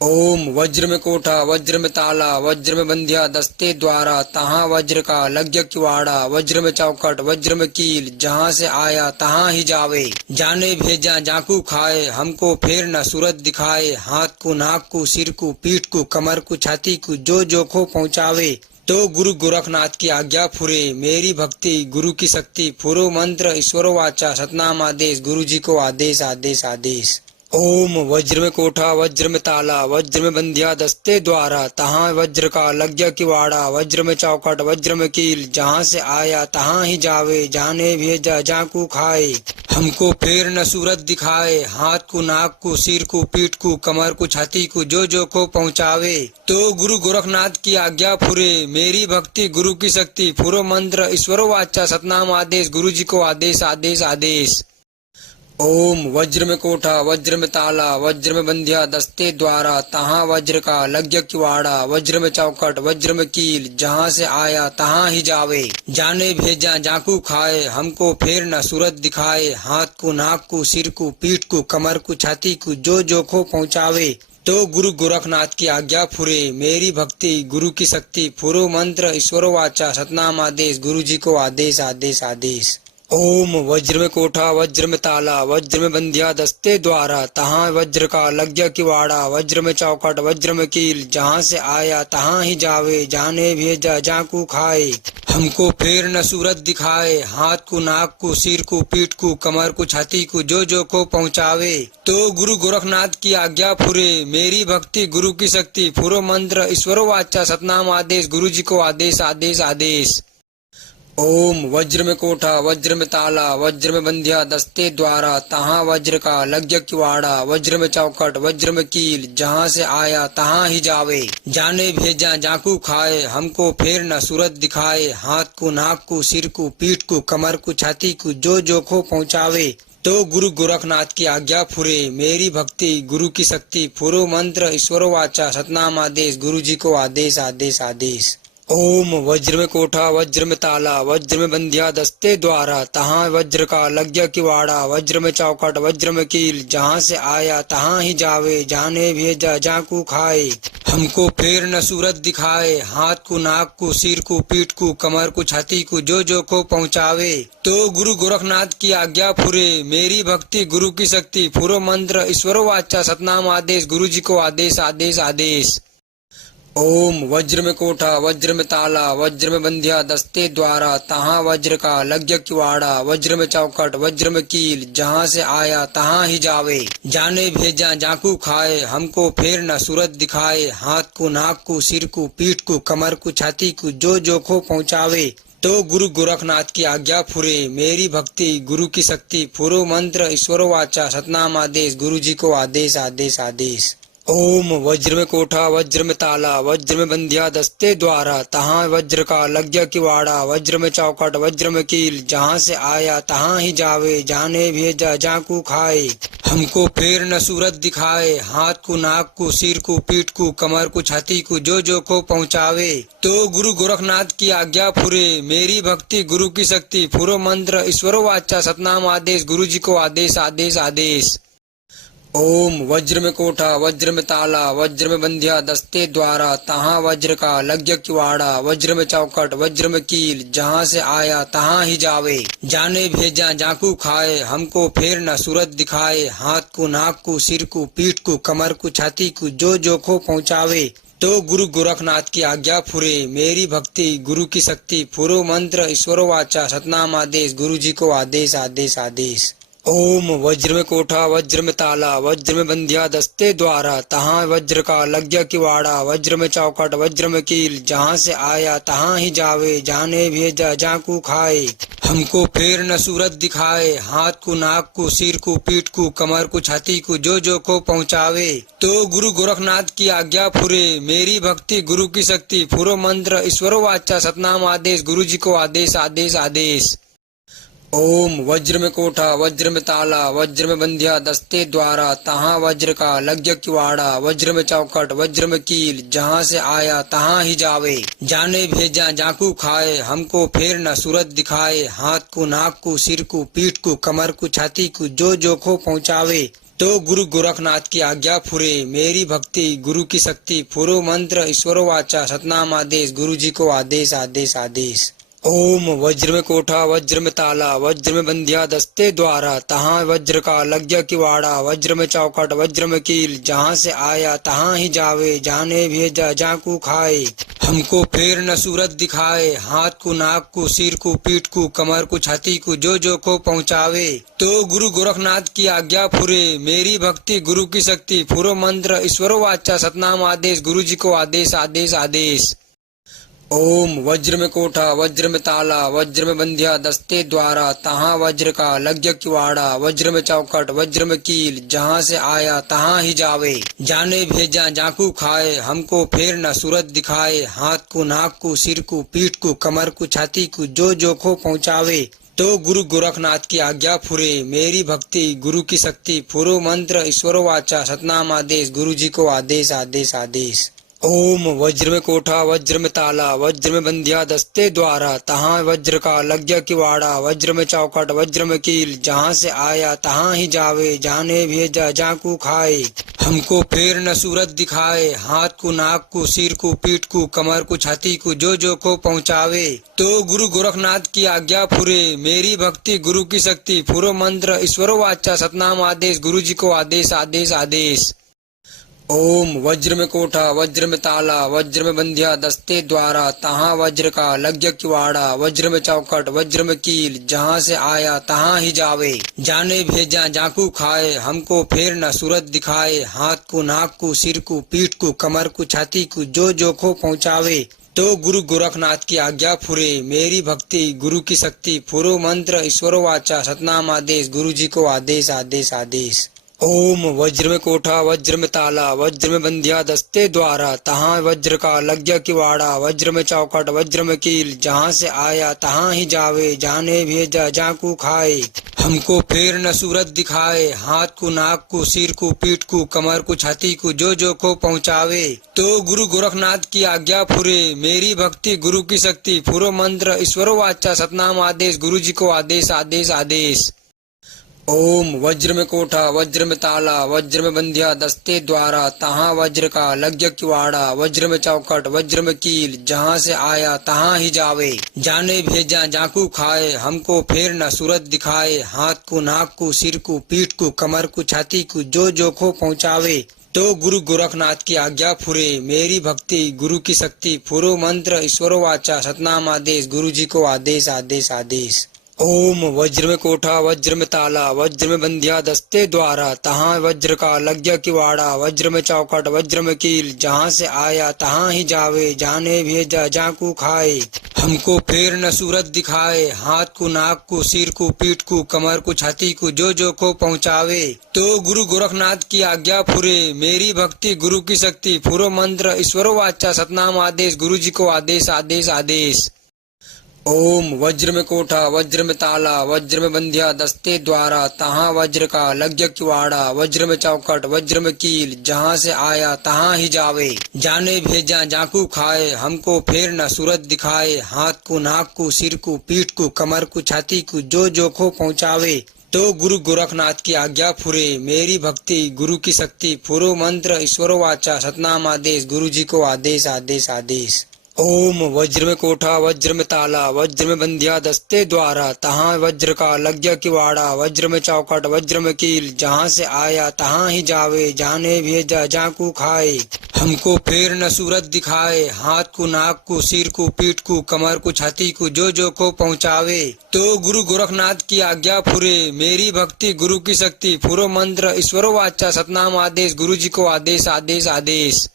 ओम वज्र में कोठा वज्र में ताला वज्र में बंधिया दस्ते द्वारा तहाँ वज्र का लग गया किवाड़ा वज्र में चौखट वज्र में कील जहाँ से आया तहाँ ही जावे जाने भेजा जाकू खाए हमको फेर न सूरत दिखाए हाथ को नाक को सिर को पीठ को कमर को छाती को जो को पहुँचावे तो गुरु गोरखनाथ की आज्ञा फुरे मेरी भक्ति गुरु की शक्ति फुरो मंत्र ईश्वरो वाचा सतनाम आदेश गुरु जी को आदेश आदेश आदेश। ओम वज्र में कोठा वज्र में ताला वज्र में बंधिया दस्ते द्वारा तहाँ वज्र का लग गया किवाड़ा वज्र में चौखट वज्र में कील जहाँ से आया तहाँ ही जावे जाने भेजा जाकू खाए हमको फेर न सूरत दिखाए हाथ को नाक को सिर को पीठ को कमर को छाती को जो को पहुँचावे तो गुरु गोरखनाथ की आज्ञा फुरे मेरी भक्ति गुरु की शक्ति फुरो मंत्र ईश्वरो वाचा सतनाम आदेश गुरु जी को आदेश आदेश आदेश। ओम वज्र में कोठा वज्र में ताला वज्र में बंधिया दस्ते द्वारा तहाँ वज्र का लग गया किवाड़ा वज्र में चौखट वज्र में कील जहाँ से आया तहाँ ही जावे जाने भेजा जाकू खाए हमको फेर न सूरत दिखाए हाथ को नाक को सिर को पीठ को कमर को छाती को जो को पहुँचावे तो गुरु गोरखनाथ की आज्ञा फुरे मेरी भक्ति गुरु की शक्ति फुरो मंत्र ईश्वरो वाचा सतनाम आदेश गुरु जी को आदेश आदेश आदेश। ओम वज्र में कोठा वज्र में ताला वज्र में बंधिया दस्ते द्वारा तहाँ वज्र का लग गया किवाड़ा वज्र में चौखट वज्र में कील जहाँ से आया तहाँ ही जावे जाने भेजा जाकू खाए हमको फेर न सूरत दिखाए, हाथ को, नाक को, सिर को, पीठ को, कमर को, छाती को, जो जो को पहुँचावे। तो गुरु गोरखनाथ की आज्ञा फुरे, मेरी भक्ति गुरु की शक्ति, फुरो मंत्र ईश्वरो वाचा, सतनाम आदेश, गुरु जी को आदेश आदेश आदेश। ओम वज्र में कोठा, वज्र में ताला, वज्र में बंधिया, दस्ते द्वारा, तहाँ वज्र का लग्य किवाड़ा, वज्र में चौखट, वज्र में कील, जहाँ से आया तहाँ ही जावे। जाने भेजा जाकू खाए, हमको फेर न सूरत दिखाए, हाथ को, नाक को, सिर को, पीठ को, कमर को, छाती को, जो जो को पहुँचावे। तो गुरु गोरखनाथ की आज्ञा फुरे, मेरी भक्ति गुरु की शक्ति, फुरो मंत्र ईश्वरो वाचा, सतनाम आदेश, गुरु जी को आदेश आदेश आदेश। ओम वज्र में कोठा, वज्र में ताला, वज्र में बंधिया, दस्ते द्वारा, तहाँ वज्र का लग्य किवाड़ा, वज्र में चौखट, वज्र में कील, जहाँ से आया तहाँ ही जावे। जाने भेजा जाकू खाए, हमको फेर न सूरत दिखाए, हाथ को, नाक को, सिर को, पीठ को, कमर को, छाती को, जो जो को पहुँचावे। तो गुरु गोरखनाथ की आज्ञा फुरे, मेरी भक्ति गुरु की शक्ति, फुरो मंत्र ईश्वरो वाचा, सतनाम आदेश, गुरु जी को आदेश आदेश आदेश। ओम वज्र में कोठा, वज्र में ताला, वज्र में बंधिया, दस्ते द्वारा, तहाँ वज्र का लग्य किवाड़ा, वज्र में चौखट, वज्र में कील, जहाँ से आया तहाँ ही जावे। जाने भेजा जाकू खाए, हमको फेर न सूरत दिखाए, हाथ को, नाक को, सिर को, पीठ को, कमर को, छाती को, जो जो को पहुँचावे। तो गुरु गोरखनाथ की आज्ञा फुरे, मेरी भक्ति गुरु की शक्ति, फुरो मंत्र ईश्वरो वाचा, सतनाम आदेश, गुरु जी को आदेश आदेश आदेश। ओम वज्र में कोठा, वज्र में ताला, वज्र में बंधिया, दस्ते द्वारा, तहाँ वज्र का लग्य किवाड़ा, वज्र में चौखट, वज्र में कील, जहाँ से आया तहाँ ही जावे। जाने भेजा जाकू खाए, हमको फेर न सूरत दिखाए, हाथ को, नाक को, सिर को, पीठ को, कमर को, छाती को, जो जो को पहुँचावे। तो गुरु गोरखनाथ की आज्ञा फुरे, मेरी भक्ति गुरु की शक्ति, फुरो मंत्र ईश्वरो वाचा, सतनाम आदेश, गुरु जी को आदेश आदेश आदेश। ओम वज्र में कोठा, वज्र में ताला, वज्र में बंधिया, दस्ते द्वारा, तहाँ वज्र का लग्य किवाड़ा, वज्र में चौखट, वज्र में कील, जहाँ से आया तहाँ ही जावे। जाने भेजा जाकू खाए, हमको फेर न सूरत दिखाए, हाथ को, नाक को, सिर को, पीठ को, कमर को, छाती को, जो जो को पहुँचावे। तो गुरु गोरखनाथ की आज्ञा फुरे, मेरी भक्ति गुरु की शक्ति, फुरो मंत्र ईश्वरो वाचा, सतनाम आदेश, गुरु जी को आदेश आदेश आदेश। ओम वज्र में कोठा, वज्र में ताला, वज्र में बंधिया, दस्ते द्वारा, तहाँ वज्र का लग्य किवाड़ा, वज्र में चौखट, वज्र में कील, जहाँ से आया तहाँ ही जावे। जाने भेजा जाकू खाए, हमको फेर न सूरत दिखाए, हाथ को, नाक को, सिर को, पीठ को, कमर को, छाती को, जो जो को पहुँचावे। तो गुरु गोरखनाथ की आज्ञा फुरे, मेरी भक्ति गुरु की शक्ति, फुरो मंत्र ईश्वरो वाचा, सतनाम आदेश, गुरु जी को आदेश आदेश आदेश। ओम वज्र में कोठा, वज्र में ताला, वज्र में बंधिया, दस्ते द्वारा, तहाँ वज्र का लग्य किवाड़ा, वज्र में चौखट, वज्र में कील, जहाँ से आया तहाँ ही जावे। जाने भेजा जाकू खाए, हमको फेर न सूरत दिखाए, हाथ को, नाक को, सिर को, पीठ को, कमर को, छाती को, जो जो को पहुँचावे। तो गुरु गोरखनाथ की आज्ञा फुरे, मेरी भक्ति गुरु की शक्ति, फुरो मंत्र ईश्वरो वाचा, सतनाम आदेश, गुरु जी को आदेश आदेश आदेश। ओम वज्र में कोठा, वज्र में ताला, वज्र में बंधिया, दस्ते द्वारा, तहाँ वज्र का लग्य किवाड़ा, वज्र में चौखट, वज्र में कील, जहाँ से आया तहाँ ही जावे। जाने भेजा जाकू खाए, हमको फेर न सूरत दिखाए, हाथ को, नाक को, सिर को, पीठ को, कमर को, छाती को, जो जो को पहुँचावे। तो गुरु गोरखनाथ की आज्ञा फुरे, मेरी भक्ति गुरु की शक्ति, फुरो मंत्र ईश्वरो वाचा, सतनाम आदेश, गुरु जी को आदेश आदेश आदेश। ओम वज्र में कोठा, वज्र में ताला, वज्र में बंधिया, दस्ते द्वारा, तहाँ वज्र का लग्य किवाड़ा, वज्र में चौखट, वज्र में कील, जहाँ से आया तहाँ ही जावे। जाने भेजा जाकू खाए, हमको फेर न सूरत दिखाए, हाथ को, नाक को, सिर को, पीठ को, कमर को, छाती को, जो जो को पहुँचावे। तो गुरु गोरखनाथ की आज्ञा फुरे, मेरी भक्ति गुरु की शक्ति, फुरो मंत्र ईश्वरो वाचा, सतनाम आदेश, गुरु जी को आदेश आदेश आदेश। ओम वज्र में कोठा, वज्र में ताला, वज्र में बंधिया, दस्ते द्वारा, तहाँ वज्र का लग्य किवाड़ा, वज्र में चौखट, वज्र में कील, जहाँ से आया तहाँ ही जावे। जाने भेजा जाकू खाए, हमको फेर न सूरत दिखाए, हाथ को, नाक को, सिर को, पीठ को, कमर को, छाती को, जो जो को पहुँचावे। तो गुरु गोरखनाथ की आज्ञा फुरे, मेरी भक्ति गुरु की शक्ति, फुरो मंत्र ईश्वरो वाचा, सतनाम आदेश, गुरु जी को आदेश आदेश आदेश। ओम वज्र में कोठा वज्र में ताला वज्र में बंधिया दस्ते द्वारा तहाँ वज्र का लग्य किवाड़ा वज्र में चौखट वज्र में कील जहाँ से आया तहाँ ही जावे जाने भेजा जाकू खाए हमको फेर न सूरत दिखाए हाथ को नाक को सिर को पीठ को कमर को छाती को जो खो पहुँचावे तो गुरु गोरखनाथ की आज्ञा फुरे मेरी भक्ति गुरु की शक्ति फुरो मंत्र ईश्वरो वाचा सतनाम आदेश गुरु जी को आदेश आदेश आदेश। ओम वज्र में कोठा वज्र में ताला वज्र में बंधिया दस्ते द्वारा तहाँ वज्र का लग्य किवाड़ा वज्र में चौखट वज्र में कील जहाँ से आया तहाँ ही जावे जाने भेजा जाकू खाए हमको फेर न सूरत दिखाए हाथ को नाक को सिर को पीठ को कमर को छाती को जो को पहुँचावे तो गुरु गोरखनाथ की आज्ञा फुरे मेरी भक्ति गुरु की शक्ति फुरो मंत्र ईश्वरो वाचा सतनाम आदेश गुरु जी को आदेश आदेश आदेश। ओम वज्र में कोठा वज्र में ताला वज्र में बंधिया दस्ते द्वारा तहाँ वज्र का लग्य किवाड़ा वज्र में चौखट वज्र में कील जहाँ से आया तहाँ ही जावे जाने भेजा जाकू खाए हमको फेर न सूरत दिखाए हाथ को नाक को सिर को पीठ को कमर को छाती को जो खो पहुँचावे तो गुरु गोरखनाथ की आज्ञा फुरे मेरी भक्ति गुरु की शक्ति फुरो मंत्र ईश्वरो वाचा सतनाम आदेश गुरु जी को आदेश आदेश आदेश। ओम वज्र में कोठा वज्र में ताला वज्र में बंधिया दस्ते द्वारा तहाँ वज्र का लग्य किवाड़ा वज्र में चौखट वज्र में कील जहाँ से आया तहाँ ही जावे जाने भेजा जाकू खाए हमको फेर न सूरत दिखाए हाथ को नाक को सिर को पीठ को कमर को छाती को जो को पहुँचावे तो गुरु गोरखनाथ की आज्ञा फुरे मेरी भक्ति गुरु की शक्ति फुरो मंत्र ईश्वरो वाचा सतनाम आदेश गुरु जी को आदेश आदेश आदेश। ओम वज्र में कोठा वज्र में ताला वज्र में बंधिया दस्ते द्वारा तहाँ वज्र का लग्य किवाड़ा वज्र में चौखट वज्र में कील जहाँ से आया तहाँ ही जावे जाने भेजा जाकू खाए हमको फेर न सूरत दिखाए हाथ को नाक को सिर को पीठ को कमर को छाती को जो खो पहुँचावे तो गुरु गोरखनाथ की आज्ञा फुरे मेरी भक्ति गुरु की शक्ति फुरो मंत्र ईश्वरो वाचा सतनाम आदेश गुरु जी को आदेश आदेश आदेश। ओम वज्र में कोठा वज्र में ताला वज्र में बंधिया दस्ते द्वारा तहाँ वज्र का लग्य किवाड़ा वज्र में चौखट वज्र में कील जहाँ से आया तहाँ ही जावे जाने भेजा जाकू खाए हमको फेर न सूरत दिखाए हाथ को नाक को सिर को पीठ को कमर को छाती को जो को पहुँचावे तो गुरु गोरखनाथ की आज्ञा फुरे मेरी भक्ति गुरु की शक्ति फुरो मंत्र ईश्वरो वाचा सतनाम आदेश गुरु जी को आदेश आदेश आदेश।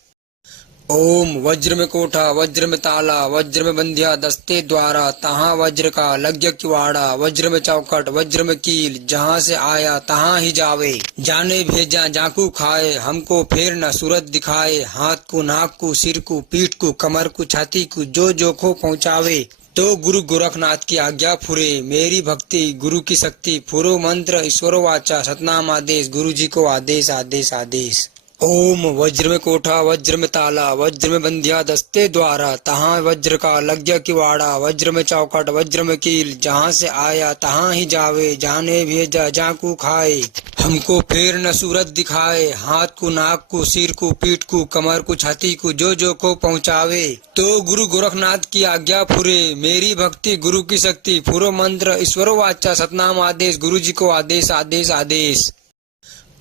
ओम वज्र में कोठा वज्र में ताला वज्र में बंधिया दस्ते द्वारा तहाँ वज्र का लग्य किवाड़ा वज्र में चौखट वज्र में कील जहाँ से आया तहाँ ही जावे जाने भेजा जाकू खाए हमको फेर न सूरत दिखाए हाथ को नाक को सिर को पीठ को कमर को छाती को जो खो पहुँचावे तो गुरु गोरखनाथ की आज्ञा फुरे मेरी भक्ति गुरु की शक्ति फुरो मंत्र ईश्वरो वाचा सतनाम आदेश गुरु जी को आदेश आदेश आदेश। ओम वज्र में कोठा वज्र में ताला वज्र में बंधिया दस्ते द्वारा तहाँ वज्र का लग्य किवाड़ा वज्र में चौखट वज्र में कील जहाँ से आया तहाँ ही जावे जाने भेजा जाकू खाए हमको फेर न सूरत दिखाए हाथ को नाक को सिर को पीठ को कमर को छाती को जो को पहुँचावे तो गुरु गोरखनाथ की आज्ञा फुरे मेरी भक्ति गुरु की शक्ति फुरो मंत्र ईश्वरो वाचा सतनाम आदेश गुरु जी को आदेश आदेश आदेश।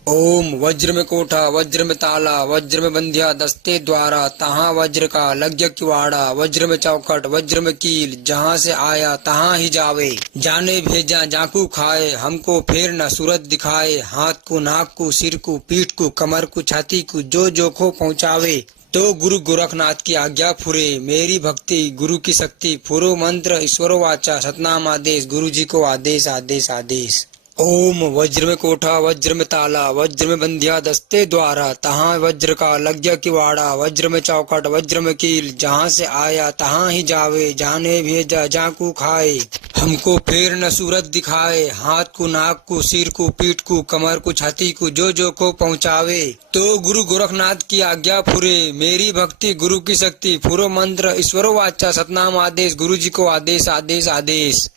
ओम वज्र में कोठा वज्र में ताला वज्र में बंधिया दस्ते द्वारा तहाँ वज्र का लग्य किवाड़ा वज्र में चौखट वज्र में कील जहाँ से आया तहाँ ही जावे जाने भेजा जाकू खाए हमको फेर न सूरत दिखाए हाथ को नाक को सिर को पीठ को कमर को छाती को जो खो पहुँचावे तो गुरु गोरखनाथ की आज्ञा फुरे मेरी भक्ति गुरु की शक्ति फुरो मंत्र ईश्वरो वाचा सतनाम आदेश गुरु जी को आदेश आदेश आदेश। ओम वज्र में कोठा वज्र में ताला वज्र में बंधिया दस्ते द्वारा तहाँ वज्र का लग्य किवाड़ा वज्र में चौखट वज्र में कील जहाँ से आया तहाँ ही जावे जाने भेजा जाकू खाए हमको फेर न सूरत दिखाए हाथ को नाक को सिर को पीठ को कमर को छाती को जो को पहुँचावे तो गुरु गोरखनाथ की आज्ञा फुरे मेरी भक्ति गुरु की शक्ति फुरो मंत्र ईश्वरो वाचा सतनाम आदेश गुरु जी को आदेश आदेश आदेश।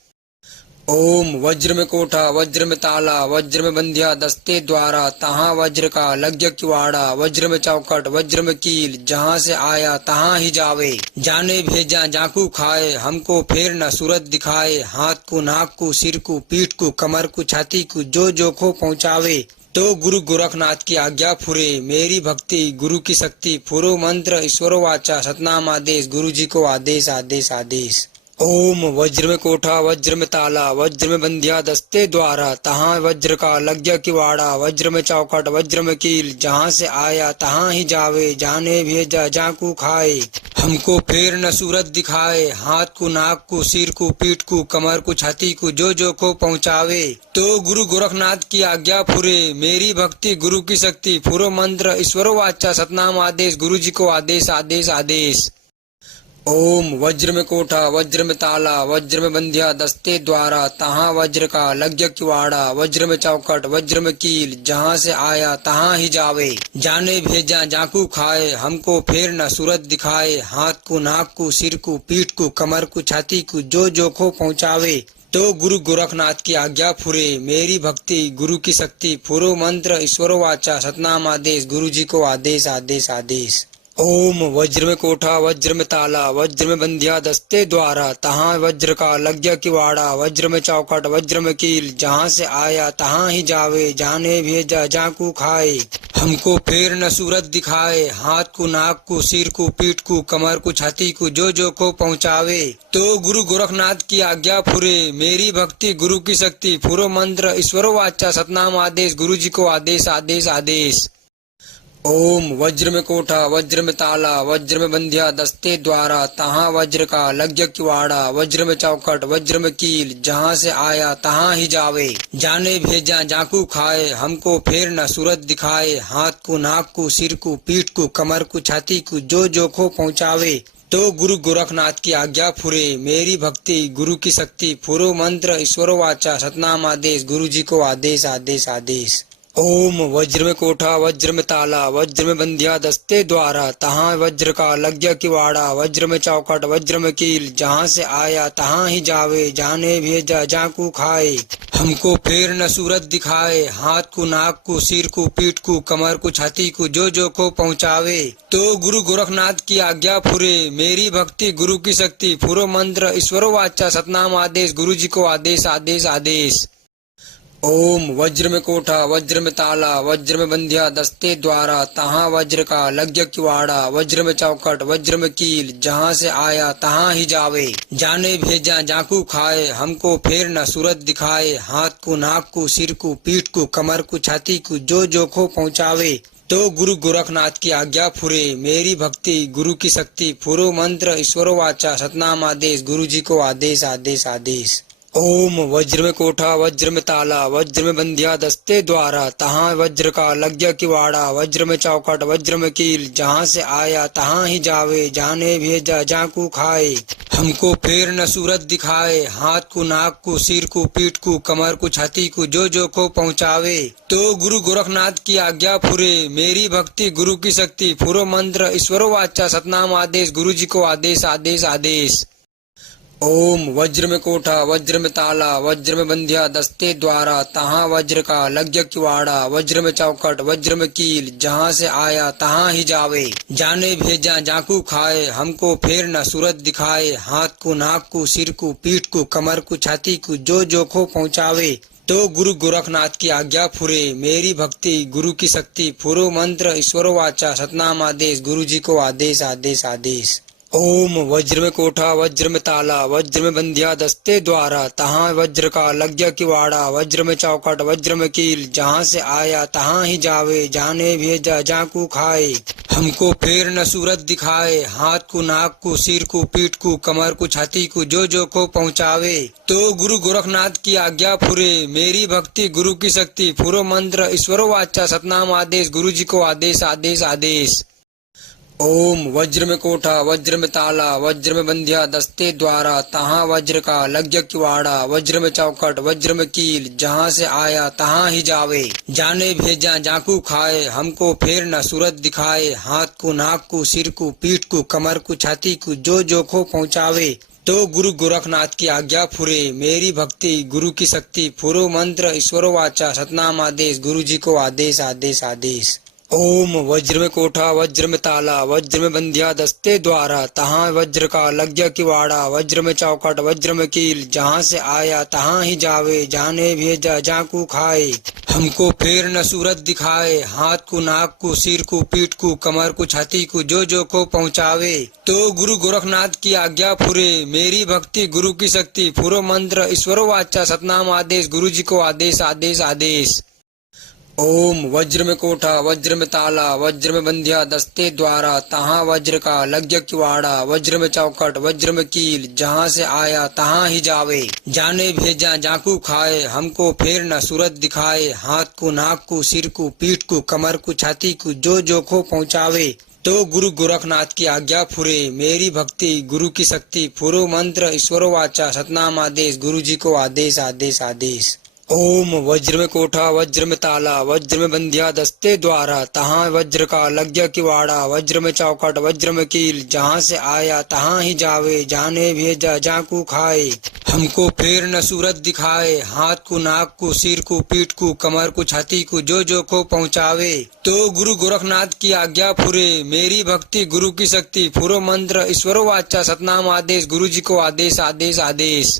ओम वज्र में कोठा वज्र में ताला वज्र में बंधिया दस्ते द्वारा तहाँ वज्र का लग्य किवाड़ा वज्र में चौखट वज्र में कील जहाँ से आया तहाँ ही जावे जाने भेजा जाकू खाए हमको फेर न सूरत दिखाए हाथ को नाक को सिर को पीठ को कमर को छाती को जो खो पहुँचावे तो गुरु गोरखनाथ की आज्ञा फुरे, मेरी भक्ति गुरु की शक्ति, फुरो मंत्र ईश्वरो वाचा सतनाम आदेश, गुरु जी को आदेश आदेश आदेश। ओम वज्र में कोठा वज्र में ताला वज्र में बंधिया दस्ते द्वारा, तहाँ वज्र का लग गया किवाड़ा, वज्र में चौखट वज्र में कील, जहाँ से आया तहाँ ही जावे, जाने भेजा जाकू खाए, हमको फेर न सूरत दिखाए, हाथ को नाक को सिर को पीठ को कमर को छाती को जो जो को पहुँचावे। तो गुरु गोरखनाथ की आज्ञा फुरे, मेरी भक्ति गुरु की शक्ति, फुरो मंत्र ईश्वरो वाचा सतनाम आदेश, गुरु जी को आदेश आदेश आदेश। ओम वज्र में कोठा वज्र में ताला वज्र में बंधिया दस्ते द्वारा, तहाँ वज्र का लग गया किवाड़ा, वज्र में चौखट वज्र में कील, जहाँ से आया तहाँ ही जावे, जाने भेजा जाकू खाए, हमको फेर न सूरत दिखाए, हाथ को नाक को सिर को पीठ को कमर को छाती को जो जो को पहुँचावे। तो गुरु गोरखनाथ की आज्ञा फुरे, मेरी भक्ति गुरु की शक्ति, फुरो मंत्र ईश्वरो वाचा सतनाम आदेश, गुरु जी को आदेश आदेश आदेश। ओम वज्र में कोठा वज्र में ताला वज्र में बंधिया दस्ते द्वारा, तहाँ वज्र का लग गया किवाड़ा, वज्र में चौखट वज्र में कील, जहाँ से आया तहाँ ही जावे, जाने भेजा जाकू खाए, हमको फेर न सूरत दिखाए, हाथ को नाक को सिर को पीठ को कमर को छाती को जो जो को पहुँचावे। तो गुरु गोरखनाथ की आज्ञा फुरे, मेरी भक्ति गुरु की शक्ति, फुरो मंत्र ईश्वरो वाचा सतनाम आदेश, गुरु जी को आदेश आदेश आदेश। ओम वज्र में कोठा वज्र में ताला वज्र में बंधिया दस्ते द्वारा, तहाँ वज्र का लग गया किवाड़ा, वज्र में चौखट वज्र में कील, जहाँ से आया तहाँ ही जावे, जाने भेजा जाकू खाए, हमको फेर न सूरत दिखाए, हाथ को नाक को सिर को पीठ को कमर को छाती को जो जो को पहुँचावे। तो गुरु गोरखनाथ की आज्ञा फुरे, मेरी भक्ति गुरु की शक्ति, फुरो मंत्र ईश्वरो वाचा सतनाम आदेश, गुरु जी को आदेश आदेश आदेश। ओम वज्र में कोठा वज्र में ताला वज्र में बंधिया दस्ते द्वारा, तहाँ वज्र का लग गया किवाड़ा, वज्र में चौखट वज्र में कील, जहाँ से आया तहाँ ही जावे, जाने भेजा जाकू खाए, हमको फेर न सूरत दिखाए, हाथ को नाक को सिर को पीठ को कमर को छाती को जो जो को पहुँचावे। तो गुरु गोरखनाथ की आज्ञा फुरे, मेरी भक्ति गुरु की शक्ति, फुरो मंत्र ईश्वरो वाचा सतनाम आदेश, गुरु जी को आदेश आदेश आदेश। ओम वज्र में कोठा वज्र में ताला वज्र में बंधिया दस्ते द्वारा, तहाँ वज्र का लग गया किवाड़ा, वज्र में चौखट वज्र में कील, जहाँ से आया तहाँ ही जावे, जाने भेजा जाकू खाए, हमको फेर न सूरत दिखाए, हाथ को नाक को सिर को पीठ को कमर को छाती को जो जो को पहुँचावे। तो गुरु गोरखनाथ की आज्ञा फुरे, मेरी भक्ति गुरु की शक्ति, फुरो मंत्र ईश्वरो वाचा सतनाम आदेश, गुरु जी को आदेश आदेश आदेश। ओम वज्र में कोठा वज्र में ताला वज्र में बंधिया दस्ते द्वारा, तहाँ वज्र का लग गया किवाड़ा, वज्र में चौखट वज्र में कील, जहाँ से आया तहाँ ही जावे, जाने भेजा जाकू खाए, हमको फेर न सूरत दिखाए, हाथ को नाक को सिर को पीठ को कमर को छाती को जो जो को पहुँचावे। तो गुरु गोरखनाथ की आज्ञा फुरे, मेरी भक्ति गुरु की शक्ति, फुरो मंत्र ईश्वरो वाचा सतनाम आदेश, गुरु जी को आदेश आदेश आदेश। ओम वज्र में कोठा वज्र में ताला वज्र में बंधिया दस्ते द्वारा, तहाँ वज्र का लग गया किवाड़ा, वज्र में चौखट वज्र में कील, जहाँ से आया तहाँ ही जावे, जाने भेजा जाकू खाए, हमको फेर न सूरत दिखाए, हाथ को नाक को सिर को पीठ को कमर को छाती को जो जो को पहुँचावे। तो गुरु गोरखनाथ की आज्ञा फुरे, मेरी भक्ति गुरु की शक्ति, फुरो मंत्र ईश्वरो वाचा सतनाम आदेश, गुरु जी को आदेश आदेश आदेश। ओम वज्र में कोठा वज्र में ताला वज्र में बंधिया दस्ते द्वारा, तहाँ वज्र का लग गया किवाड़ा, वज्र में चौखट वज्र में कील, जहाँ से आया तहाँ ही जावे, जाने भेजा जाकू खाए, हमको फेर न सूरत दिखाए, हाथ को नाक को सिर को पीठ को कमर को छाती को जो जो को पहुँचावे। तो गुरु गोरखनाथ की आज्ञा फुरे, मेरी भक्ति गुरु की शक्ति, फुरो मंत्र ईश्वरो वाचा सतनाम आदेश, गुरु जी को आदेश आदेश आदेश। ओम वज्र में कोठा वज्र में ताला वज्र में बंधिया दस्ते द्वारा, तहाँ वज्र का लग गया किवाड़ा, वज्र में चौखट वज्र में कील, जहाँ से आया तहाँ ही जावे, जाने भेजा जाकू खाए, हमको फेर न सूरत दिखाए, हाथ को नाक को सिर को पीठ को कमर को छाती को जो जो को पहुँचावे। तो गुरु गोरखनाथ की आज्ञा फुरे, मेरी भक्ति गुरु की शक्ति, फुरो मंत्र ईश्वरो वाचा सतनाम आदेश, गुरु जी को आदेश आदेश आदेश। ओम वज्र में कोठा वज्र में ताला वज्र में बंधिया दस्ते द्वारा तहाँ वज्र का लग गया किवाड़ा वज्र में चौखट वज्र में कील जहाँ से आया तहाँ ही जावे जाने भेजा जाकू खाए हमको फेर न सूरत दिखाए हाथ को नाक को सिर को पीठ को कमर को छाती को जो को पहुँचावे तो गुरु गोरखनाथ की आज्ञा फुरे मेरी भक्ति गुरु की शक्ति फुरो मंत्र ईश्वरो वाचा सतनाम आदेश गुरु जी को आदेश आदेश आदेश। ओम वज्र में कोठा वज्र में ताला वज्र में बंधिया दस्ते द्वारा तहाँ वज्र का लग गया किवाड़ा वज्र में चौखट वज्र में कील जहाँ से आया तहाँ ही जावे जाने भेजा जाकू खाए हमको फेर न सूरत दिखाए हाथ को नाक को सिर को पीठ को कमर को छाती को जो को पहुँचावे तो गुरु गोरखनाथ की आज्ञा फुरे मेरी भक्ति गुरु की शक्ति फुरो मंत्र ईश्वरो वाचा सतनाम आदेश गुरु जी को आदेश आदेश आदेश। ओम वज्र में कोठा वज्र में ताला वज्र में बंधिया दस्ते द्वारा तहाँ वज्र का लग गया किवाड़ा वज्र में चौखट वज्र में कील जहाँ से आया तहाँ ही जावे जाने भेजा जाकू खाए हमको फेर न सूरत दिखाए हाथ को नाक को सिर को पीठ को कमर को छाती को जो को पहुँचावे तो गुरु गोरखनाथ की आज्ञा फुरे मेरी भक्ति गुरु की शक्ति फुरो मंत्र ईश्वरो वाचा सतनाम आदेश गुरु जी को आदेश आदेश आदेश।